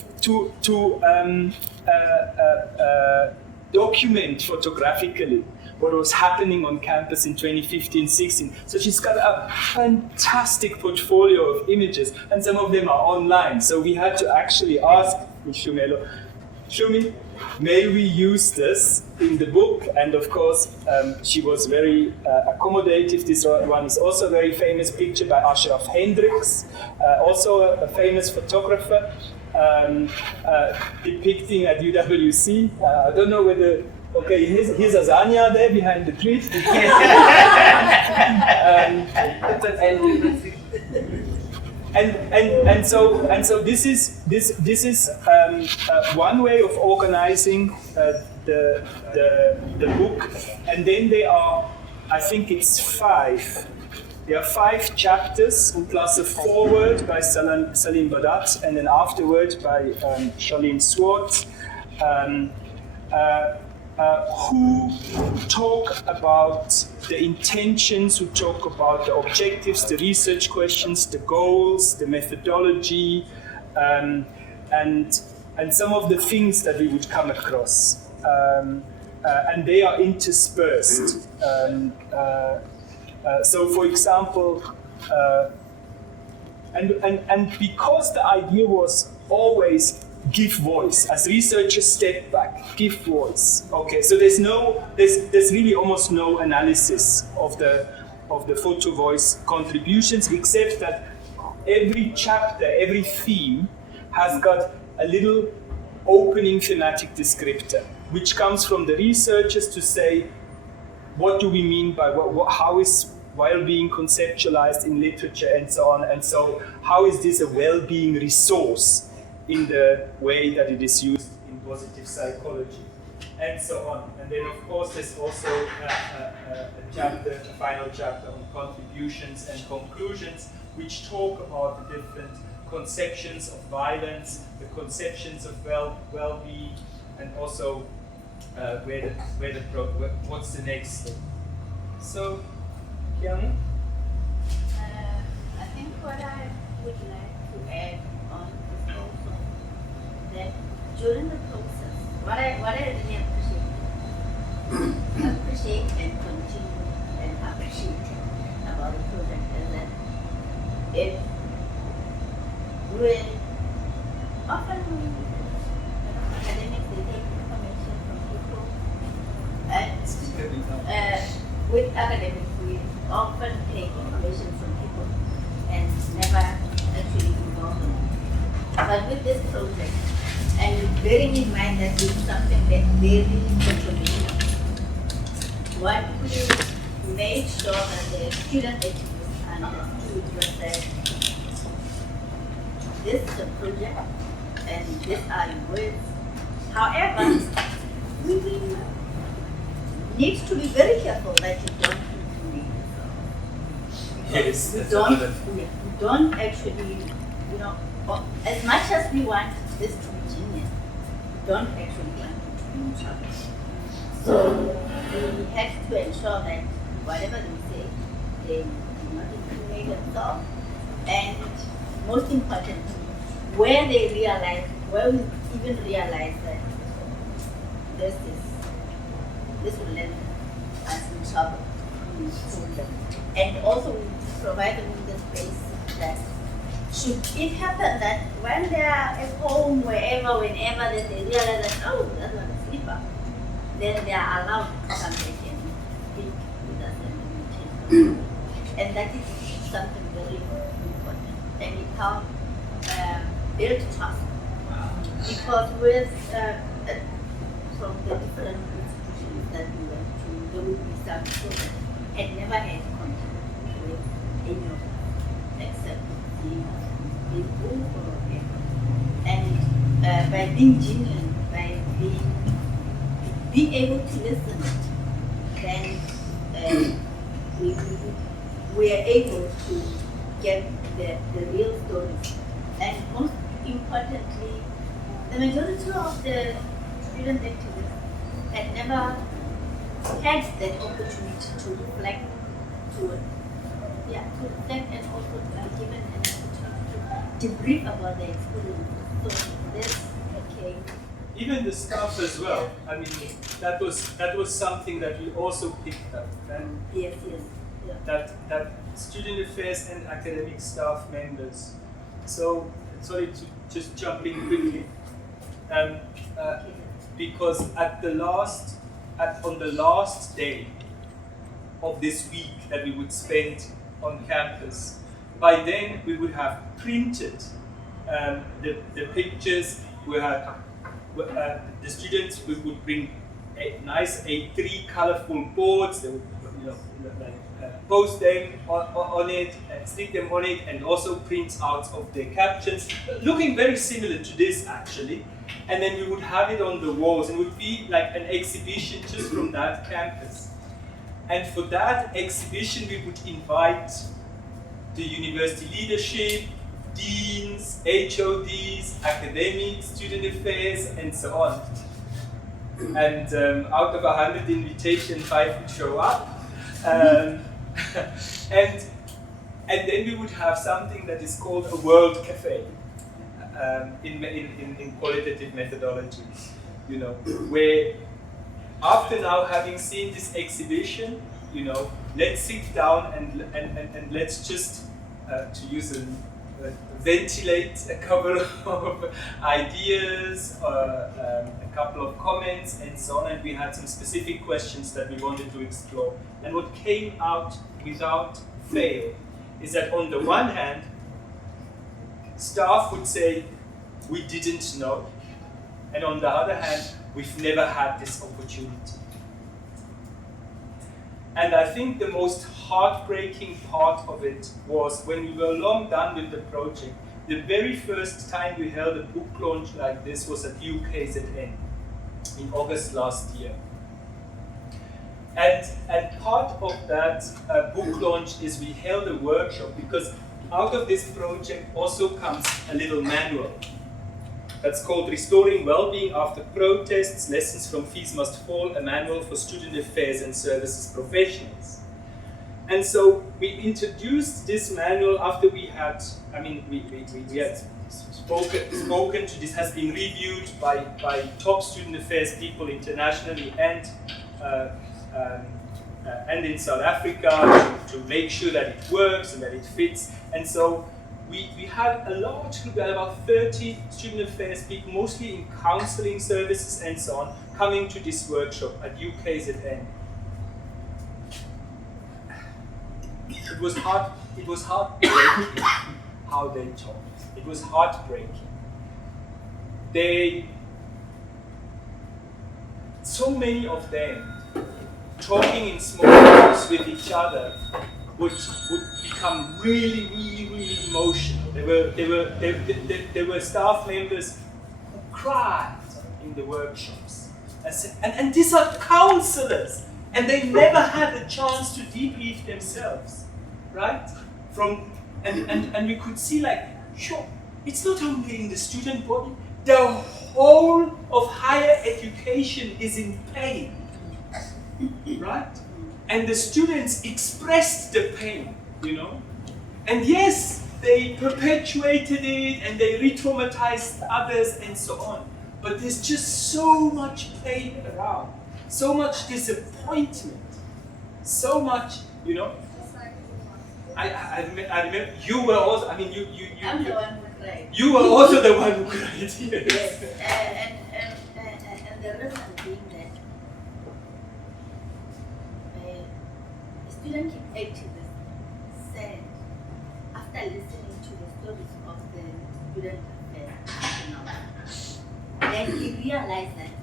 document photographically what was happening on campus in 2015-16. So she's got a fantastic portfolio of images, and some of them are online. So we had to actually ask Shumi, may we use this in the book? And of course, she was very accommodative. This one is also a very famous picture by Ashraf Hendricks, also a famous photographer, depicting at UWC. I don't know whether. Okay, here's Azania there behind the tree. And so this is one way of organizing the book. And then there are, I think it's 5. There are 5 chapters plus a foreword by Salim Badat and an afterword by Charlene Swartz. Who talk about the intentions, who talk about the objectives, the research questions, the goals, the methodology, and some of the things that we would come across. And they are interspersed. So, for example, and because the idea was always give voice, as researchers step back, give voice. Okay, so there's really almost no analysis of the photo voice contributions, except that every chapter, every theme has got a little opening thematic descriptor, which comes from the researchers to say, what do we mean by how is well-being conceptualized in literature and so on, and so how is this a well-being resource in the way that it is used in positive psychology, and so on. And then, of course, there's also a final chapter on contributions and conclusions, which talk about the different conceptions of violence, the conceptions of well-being, and also what's the next step. So, Kiani? I think what I would like to add on is also that during the process, what I really appreciate and continue and appreciate about the project is that it will often academics they take information from people, and with academics we often take information from people and never actually involve them. But with this project, and bearing in mind that it's something that they really contribute, what we made sure that the student activists understood was that this is a project and these are your words. However, we need to be very careful that you don't incriminate yourself. Yes, You that's don't, another. you don't actually, as much as we want this to be genius, we don't actually want it to be in trouble. So we have to ensure that whatever they say, they do not incriminate themselves. And most importantly, where we even realize that this will land us in trouble, we told them. And also we provide them with the space that should it happen that when they are at home, whenever that they realize that, oh, that's not a sleeper, then they are allowed to come back and speak with us and communicate. And that is something very important. And it helps build trust. Because with from the different institutions that we went to, there would be some people that had never had contact with any of us except seeing us on Facebook or whatever. And by being genuine, by being able to listen, then we are able to get the real stories. And most importantly, the majority of the student activists had never had that opportunity to reflect, to reflect and also to be given an opportunity to debrief about their experience. So this became Even the staff as well. I mean, that was something that we also picked up. And yes. Yeah. that student affairs and academic staff members. So sorry to just jump in quickly. Because on the last day of this week that we would spend on campus, by then we would have printed the pictures. We had the students would bring a nice A3 colorful boards. They would post them on it, stick them on it, and also print out of their captions, looking very similar to this actually. And then we would have it on the walls, and it would be like an exhibition just from that campus. And for that exhibition, we would invite the university leadership, deans, HODs, academics, student affairs, and so on. And out of 100 invitations, 5 would show up. And then we would have something that is called a World Cafe in qualitative methodology, where after now having seen this exhibition, let's sit down and let's just to use ventilate a couple of ideas, a couple of comments, and so on. And we had some specific questions that we wanted to explore. And what came out without fail is that on the one hand, staff would say, we didn't know. And on the other hand, we've never had this opportunity. And I think the most heartbreaking part of it was when we were long done with the project, the very first time we held a book launch like this was at UKZN in August last year. And part of that book launch is we held a workshop, because out of this project also comes a little manual that's called Restoring Wellbeing After Protests, Lessons from Fees Must Fall, a manual for student affairs and services professionals. And so we introduced this manual after we had, we had spoken to this, has been reviewed by top student affairs people internationally and in South Africa to make sure that it works and that it fits. And so we had a large group, we had about 30 student affairs people, mostly in counseling services and so on, coming to this workshop at UKZN. It was heartbreaking how they talked. It was heartbreaking. So many of them, talking in small groups with each other, would become really, really, really emotional. There were staff members who cried in the workshops. And these are counselors, and they never had a chance to debrief themselves, right? And we could see, like, sure, it's not only in the student body, the whole of higher education is in pain, right? And the students expressed the pain, you know? And yes, they perpetuated it and they re-traumatized others and so on. But there's just so much pain around, so much disappointment, so much, you know? I remember you were also, I mean, I'm the one who cried. You were also the one who cried. Yes. And the reason being that student activists said, after listening to the stories of the student affairs, then he realized that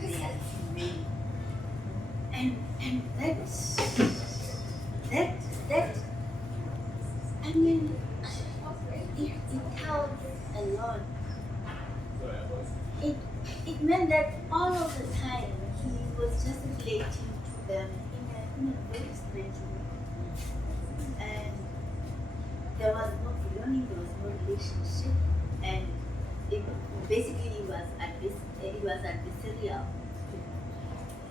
they are humane. And that I mean, it helped a lot. It meant that all of the time he was just relating to them in a very strange way. And there was no belonging, there was no relationship, and it basically was adversarial.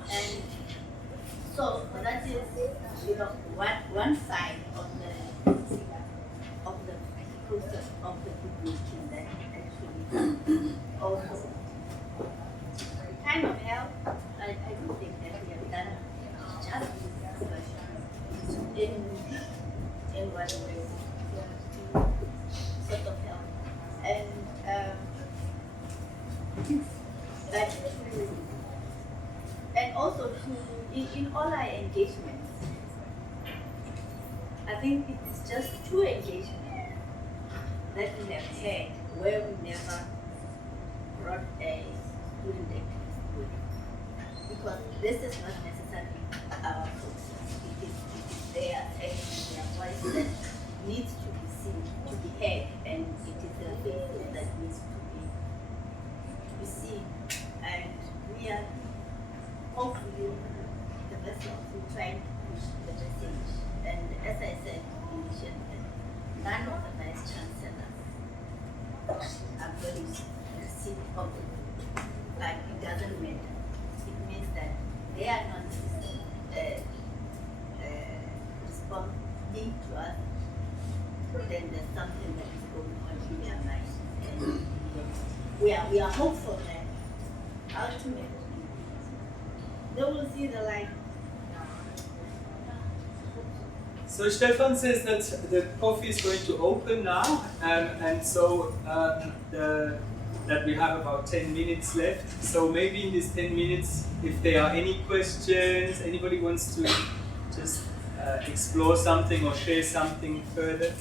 And so that is, you know, one side of the process of the bookmaking that actually also kind of help. I don't think that we have done justice in what way sort of help. And also in all our engagements, I think it is just two engagements that we have had where we never brought a student activist with. Because this is not necessarily our process. It is their attention, their voice that needs to be seen, to be heard, and it is their faith that needs to be seen. And we are hopefully the vessels who try to push the message. And as I said initially, none of the vice chancellors are going to receive public. But it doesn't matter. It means that they are not responding to us. Then there's something that is going on in their mind. And we are hopeful that ultimately they will see the light. So Stefan says that the coffee is going to open now, and so that we have about 10 minutes left. So maybe in these 10 minutes, if there are any questions, anybody wants to just explore something or share something further.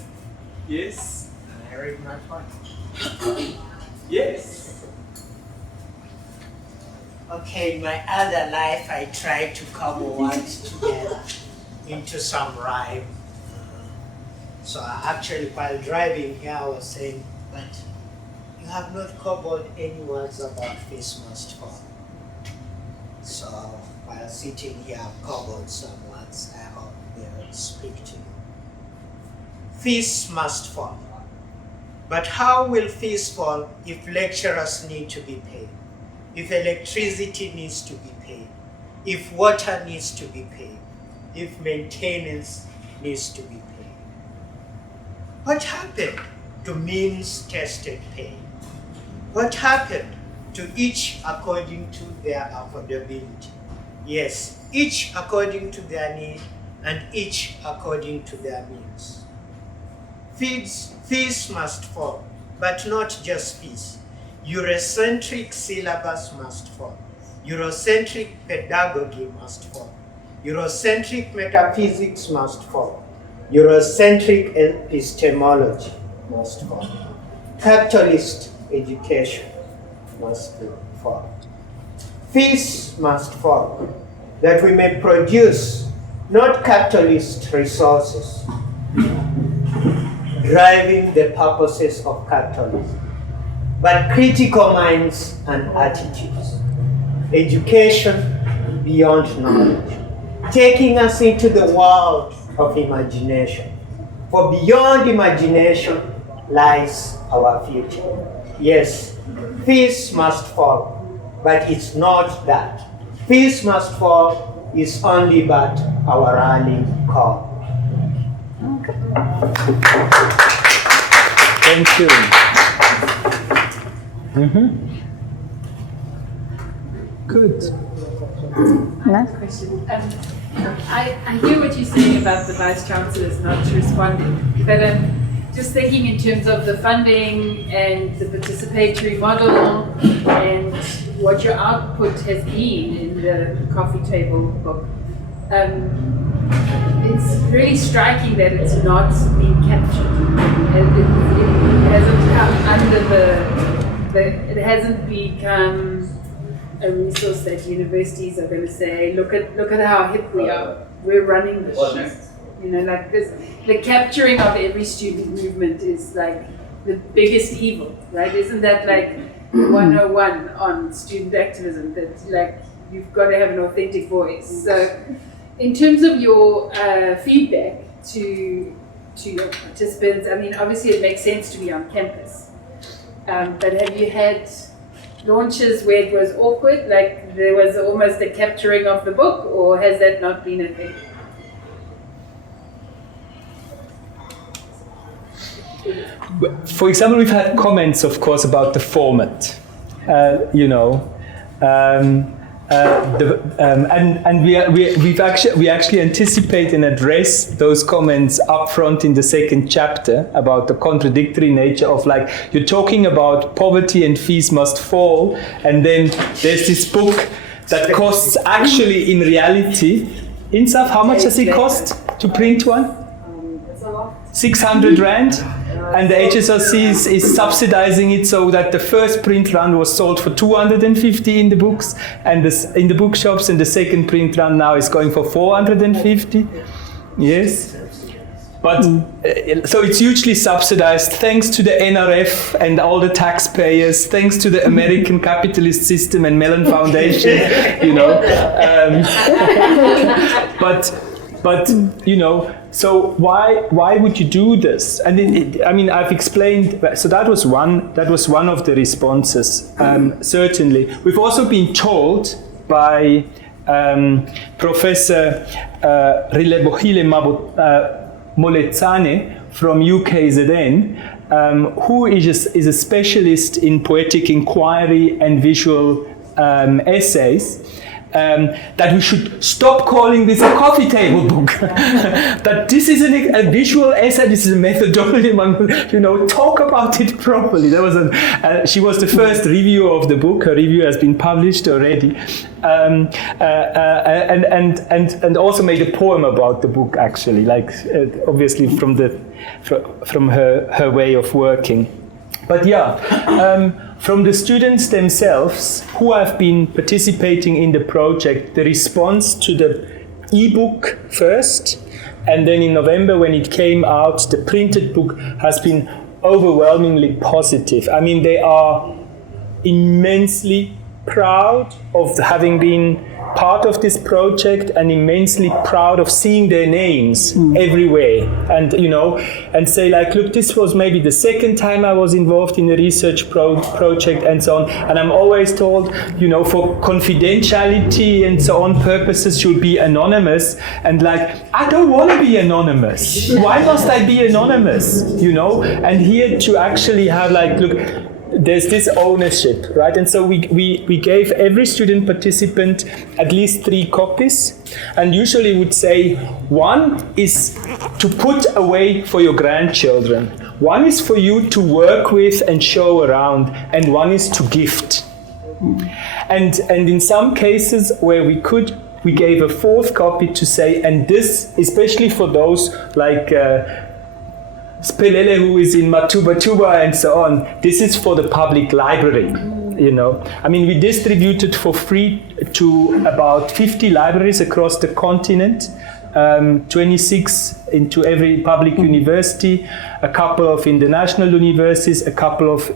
Yes? Can I read my point? Yes. Okay, in my other life, I tried to cobble words together into some rhyme. So actually, while driving here, I was saying, but you have not cobbled any words about Fees Must Fall. So while sitting here, I've cobbled some words. I hope they will speak to you. Fees must fall. But how will fees fall if lecturers need to be paid? If electricity needs to be paid? If water needs to be paid? If maintenance needs to be paid? What happened to means-tested pay? What happened to each according to their affordability? Yes, each according to their need and each according to their means. Fees must fall, but not just fees. Eurocentric syllabus must fall. Eurocentric pedagogy must fall. Eurocentric metaphysics must fall. Eurocentric epistemology must fall. Capitalist education must fall. Fees must fall, that we may produce not capitalist resources driving the purposes of capitalism, but critical minds and attitudes. Education beyond knowledge, taking us into the world of imagination. For beyond imagination lies our future. Yes, fees must fall, but it's not that. Fees must fall is only but our rallying call. Thank you. Good. Question. I hear what you're saying about the vice chancellors not responding, but just thinking in terms of the funding and the participatory model and what your output has been in the coffee table book. It's really striking that it's not been captured. It hasn't come under it hasn't become a resource that universities are going to say, look at how hip we are. We're running the show. You know, like this, the capturing of every student movement is like the biggest evil, right? Isn't that like 101 on student activism? That like you've got to have an authentic voice. So, in terms of your feedback to your participants, I mean, obviously it makes sense to be on campus, but have you had launches where it was awkward, like there was almost a capturing of the book, or has that not been a thing? For example, we've had comments, of course, about the format. We actually anticipate and address those comments up front in the second chapter about the contradictory nature of, like, you're talking about poverty and fees must fall, and then there's this book that costs actually in reality, Insaf, how much does it cost to print one? It's a lot. 600 Rand. And the HSRC is subsidizing it so that the first print run was sold for 250 in the books and in the bookshops, and the second print run now is going for 450. Yes. But so it's hugely subsidized thanks to the NRF and all the taxpayers, thanks to the American capitalist system and Mellon Foundation, But so why would you do this? And I've explained. So that was one of the responses. Certainly, we've also been told by Professor Rilebohile Moletsane from UKZN, who is a specialist in poetic inquiry and visual essays. That we should stop calling this a coffee table book. That this isn't a visual essay, this is a methodology. Talk about it properly. She was the first reviewer of the book. Her review has been published already, and also made a poem about the book. Actually, obviously from her way of working. But from the students themselves who have been participating in the project, the response to the e-book first, and then in November when it came out, the printed book has been overwhelmingly positive. I mean, they are immensely proud of having been part of this project and immensely proud of seeing their names everywhere, and say, like, look, this was maybe the second time I was involved in a research project and so on, and I'm always told, for confidentiality and so on purposes should be anonymous, and I don't want to be anonymous. Why must I be anonymous? And here to actually have look, there's this ownership, right? And so we gave every student participant at least 3 copies, and usually would say one is to put away for your grandchildren, one is for you to work with and show around, and one is to gift. And in some cases where we could, we gave a 4th copy to say, and this, especially for those Spelele, who is in Matuba and so on, this is for the public library, we distributed for free to about 50 libraries across the continent, 26 into every public university, a couple of international universities, a couple of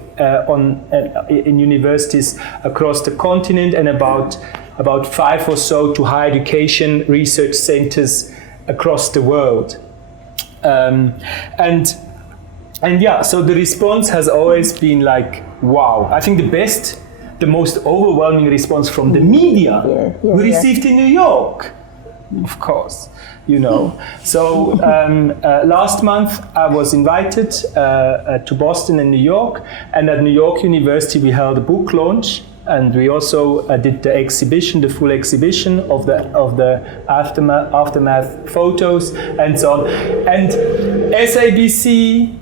in universities across the continent, and about 5 or so to higher education research centers across the world. And yeah, so the response has always been like, wow. I think the most overwhelming response from the media we received in New York, of course, you know. So last month I was invited to Boston and New York, and at New York University we held a book launch, and we also did the exhibition, the full exhibition of the aftermath photos and so on. And SABC,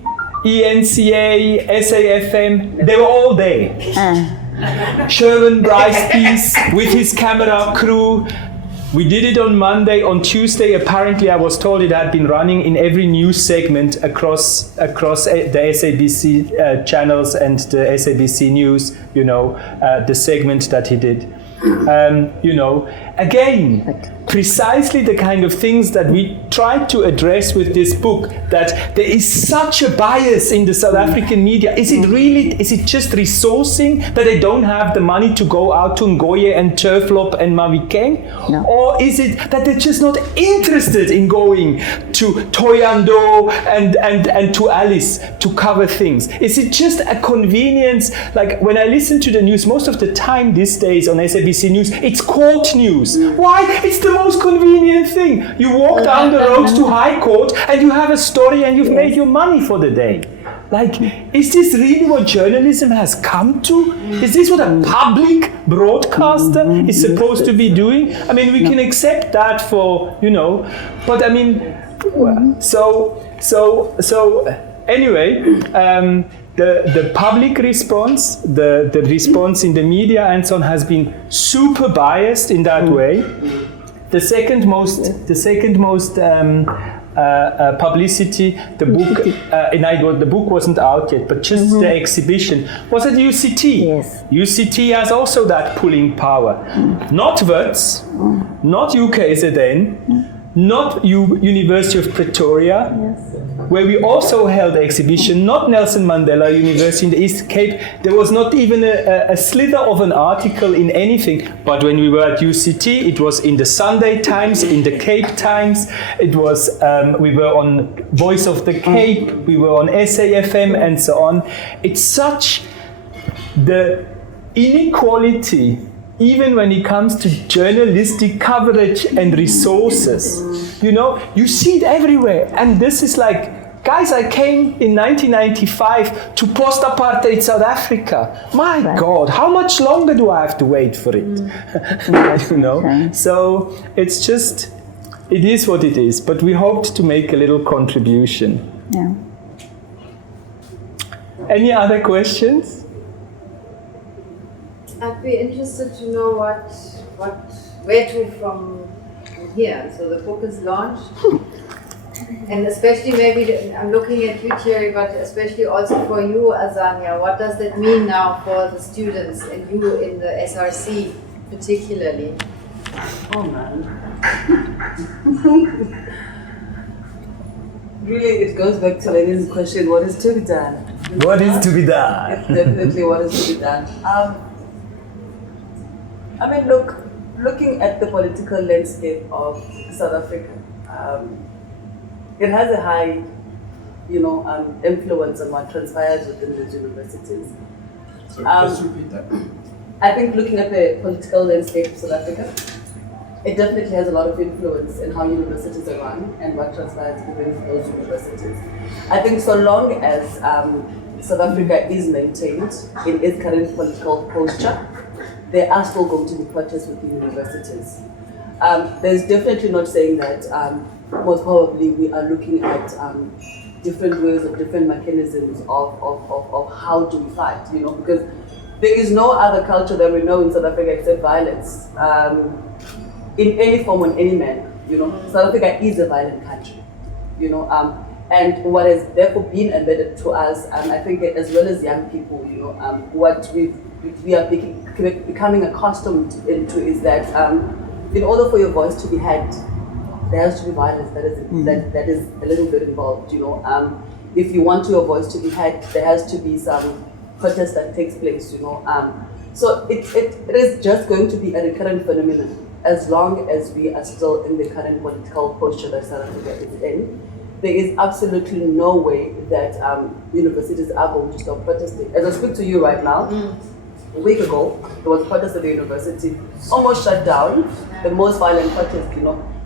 ENCA, SAFM, they were all there. Sherwin Bryce with his camera crew. We did it on Monday. On Tuesday, apparently, I was told it had been running in every news segment across the SABC channels and the SABC News, you know, the segment that he did. You know, again, precisely the kind of things that we tried to address with this book, that there is such a bias in the South African media. Is it just resourcing, that they don't have the money to go out to Ngoye and Turflop and Mavikeng? No. Or is it that they're just not interested in going to Thoyando and to Alice to cover things? Is it just a convenience? Like when I listen to the news, most of the time these days on SABC News, it's court news. Why? It's the most convenient thing. You walk down the road to High Court and you have a story and you've made your money for the day. Like, is this really what journalism has come to? Is this what a public broadcaster is supposed to be doing? I mean, we can accept that for, you know, but I mean, so anyway, the public response, the response in the media and so on has been super biased in that way. The second most publicity, the book, and the book wasn't out yet, but just the exhibition was at UCT. Yes. UCT has also that pulling power. Not WITS, not UKZN, not University of Pretoria, where we also held the exhibition, not Nelson Mandela University in the East Cape. There was not even a slither of an article in anything. But when we were at UCT, it was in the Sunday Times, in the Cape Times. It was we were on Voice of the Cape, we were on SAFM and so on. It's such the inequality, even when it comes to journalistic coverage and resources. You know, you see it everywhere. And this is like, guys, I came in 1995 to post-apartheid South Africa. My God, how much longer do I have to wait for it? You know? So it's just, it is what it is. But we hoped to make a little contribution. Yeah. Any other questions? I'd be interested to know where to from here. So the book is launched, and especially maybe I'm looking at you, Thierry, but especially also for you, Azania. What does that mean now for the students and you in the SRC particularly? Oh man. Really, it goes back to Lenin's question, what is to be done? What is to be done? It's definitely what is to be done. I mean, looking at the political landscape of South Africa, it has a high, influence on what transpires within these universities. Just repeat that. I think looking at the political landscape of South Africa, it definitely has a lot of influence in how universities are run and what transpires within those universities. I think so long as South Africa is maintained in its current political posture, there are still going to be protests within universities. There's definitely not saying that most probably we are looking at different ways or different mechanisms of how to fight, because there is no other culture that we know in South Africa except violence. In any form on any man, South Africa is a violent country, and what has therefore been embedded to us, I think as well as young people, what we are becoming accustomed into is that in order for your voice to be heard, there has to be violence that is a little bit involved, if you want your voice to be heard, there has to be some protest that takes place, So it is just going to be a recurrent phenomenon as long as we are still in the current political posture that South Africa is in. There is absolutely no way that universities are going to stop protesting. As I speak to you right now, a week ago, there was a protest at the university, almost shut down, the most violent protest,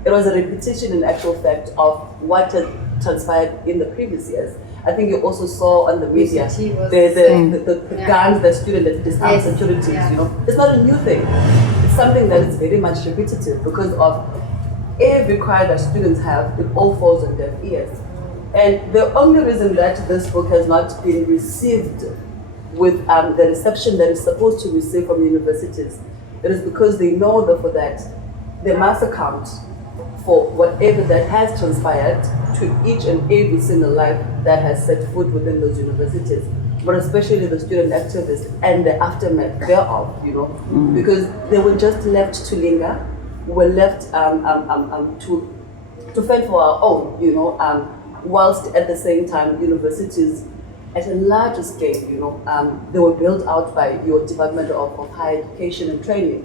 It was a repetition in actual fact of what had transpired in the previous years. I think you also saw on the media the guns that students that disarmed securities, It's not a new thing. It's something that is very much repetitive because of every cry that students have, it all falls on deaf ears. And the only reason that this book has not been received with the reception that it's supposed to receive from universities, it is because they know that they must account for whatever that has transpired to each and every single life that has set foot within those universities, but especially the student activists and the aftermath thereof, because they were just left to linger, were left to fend for our own, whilst at the same time universities at a larger scale, they were built out by your Department of Higher Education and Training,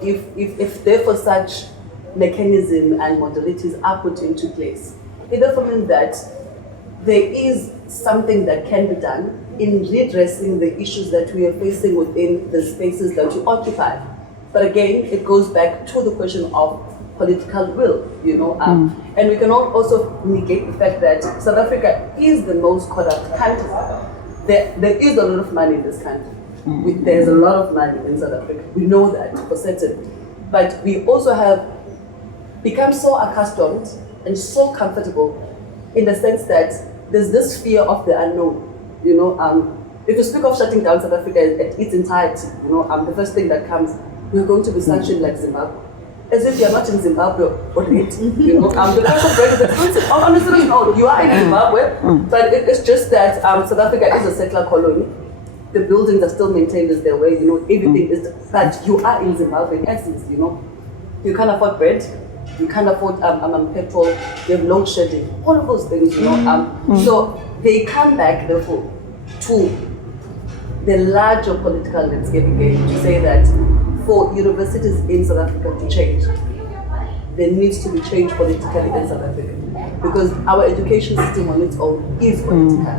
If therefore such mechanism and modalities are put into place, it therefore means that there is something that can be done in redressing the issues that we are facing within the spaces that you occupy. But again, it goes back to the question of political will, and we cannot also negate the fact that South Africa is the most corrupt country. There is a lot of money in this country. There's a lot of money in South Africa. We know that for certain. But we also have become so accustomed and so comfortable in the sense that there's this fear of the unknown. If you speak of shutting down South Africa at its entirety, the first thing that comes, we're going to be sanctioned like Zimbabwe. As if you're not in Zimbabwe already. The cost of bread is expensive. Honestly, no, you are in Zimbabwe, but it's just that South Africa is a settler colony. The buildings are still maintained as their way, everything is, but you are in Zimbabwe in essence, You can't afford bread, you can't afford petrol, you have load shedding, all of those things, So they come back, therefore, to the larger political landscape again to say that for universities in South Africa to change, there needs to be change politically in South Africa because our education system on its own is political.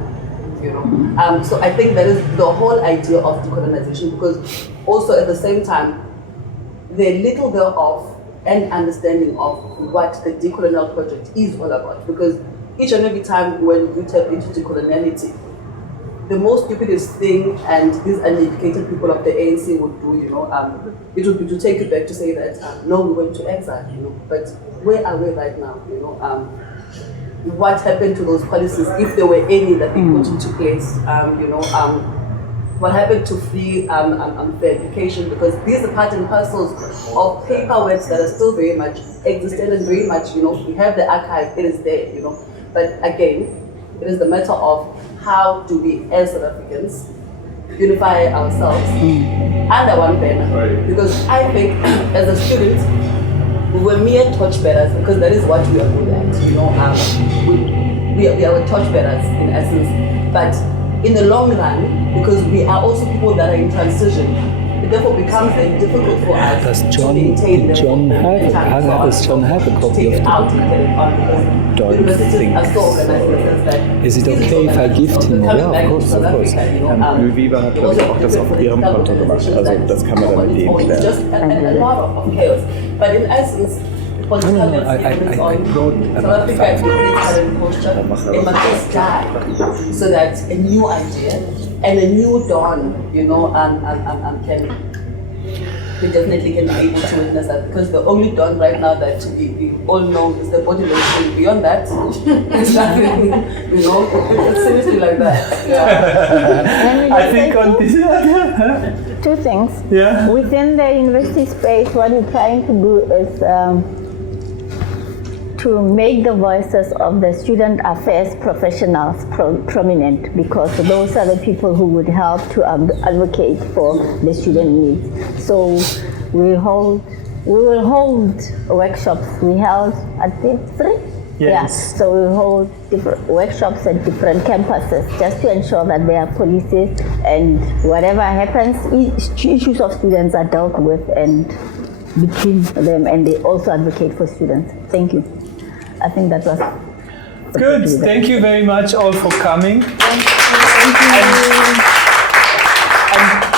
So I think that is the whole idea of decolonization, because also at the same time, the little thereof and understanding of what the decolonial project is all about. Because each and every time when you tap into decoloniality, the most stupidest thing and these uneducated people of the ANC would do, it would be to take it back to say that, no, we went to exile, but where are we right now, What happened to those policies, if there were any that they put into place, what happened to free fair education, because these are part and parcels of paperworks that are still very much existent and very much, we have the archive, it is there, but again, it is the matter of how do we, as South Africans, unify ourselves under one banner, because I think as a student, we were mere torchbearers, because that is what we are good at, we are torchbearers in essence, but in the long run, because we are also people that are in transition, it therefore becomes very difficult for us to maintain Does John have a copy of the book? Don't think so. Is it okay if I gift him? Ja, of course. Viva hat, glaube ich, auch das auf ihrem Konto gemacht. Also das kann man dann mit dem klären. Just a lot of chaos. But in essence, political landscape on South Africa is current posture, it must just die so that a new idea and a new dawn, we definitely can be able to witness that, because the only dawn right now that we all know is the body lotion. Beyond that, it's nothing, it's seriously like that. Yeah. I think on this. Two things. Yeah. Within the university space, what we're trying to do is to make the voices of the student affairs professionals prominent, because those are the people who would help to advocate for the student needs. So we hold We will hold workshops. We held, I think, 3? Yes. Yeah. So we hold different workshops at different campuses just to ensure that there are policies and whatever happens, issues of students are dealt with and between them, and they also advocate for students. Thank you. I think that was good. Thank you very much all for coming. Thank you.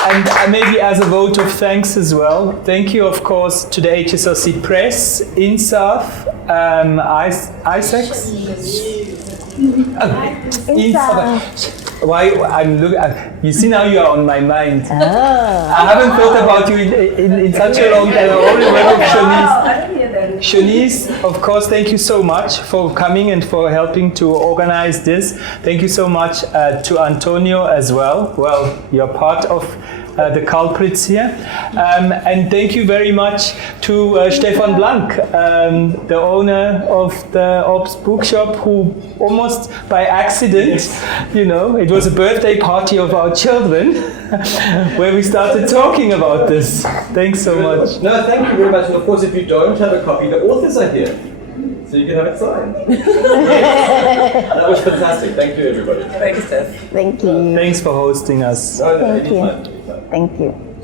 And maybe as a vote of thanks as well, thank you, of course, to the HSRC Press, INSAF, ISEX. INSAF. Why I'm looking? You see, now you are on my mind. I haven't thought about you in such a long time. I only went with Shanice. Shanice, of course, thank you so much for coming and for helping to organize this. Thank you so much to Antonio as well. Well, you're part of the culprits here. And thank you very much to Stefan Blank, the owner of the Ops Bookshop, who almost by accident, it was a birthday party of our children where we started talking about this. Thanks so much. No, thank you very much. And of course, if you don't have a copy, the authors are here. So you can have it signed. That was fantastic. Thank you, everybody. Thanks, Steph. Thank you. Thanks for hosting us. Thank you. Thank you.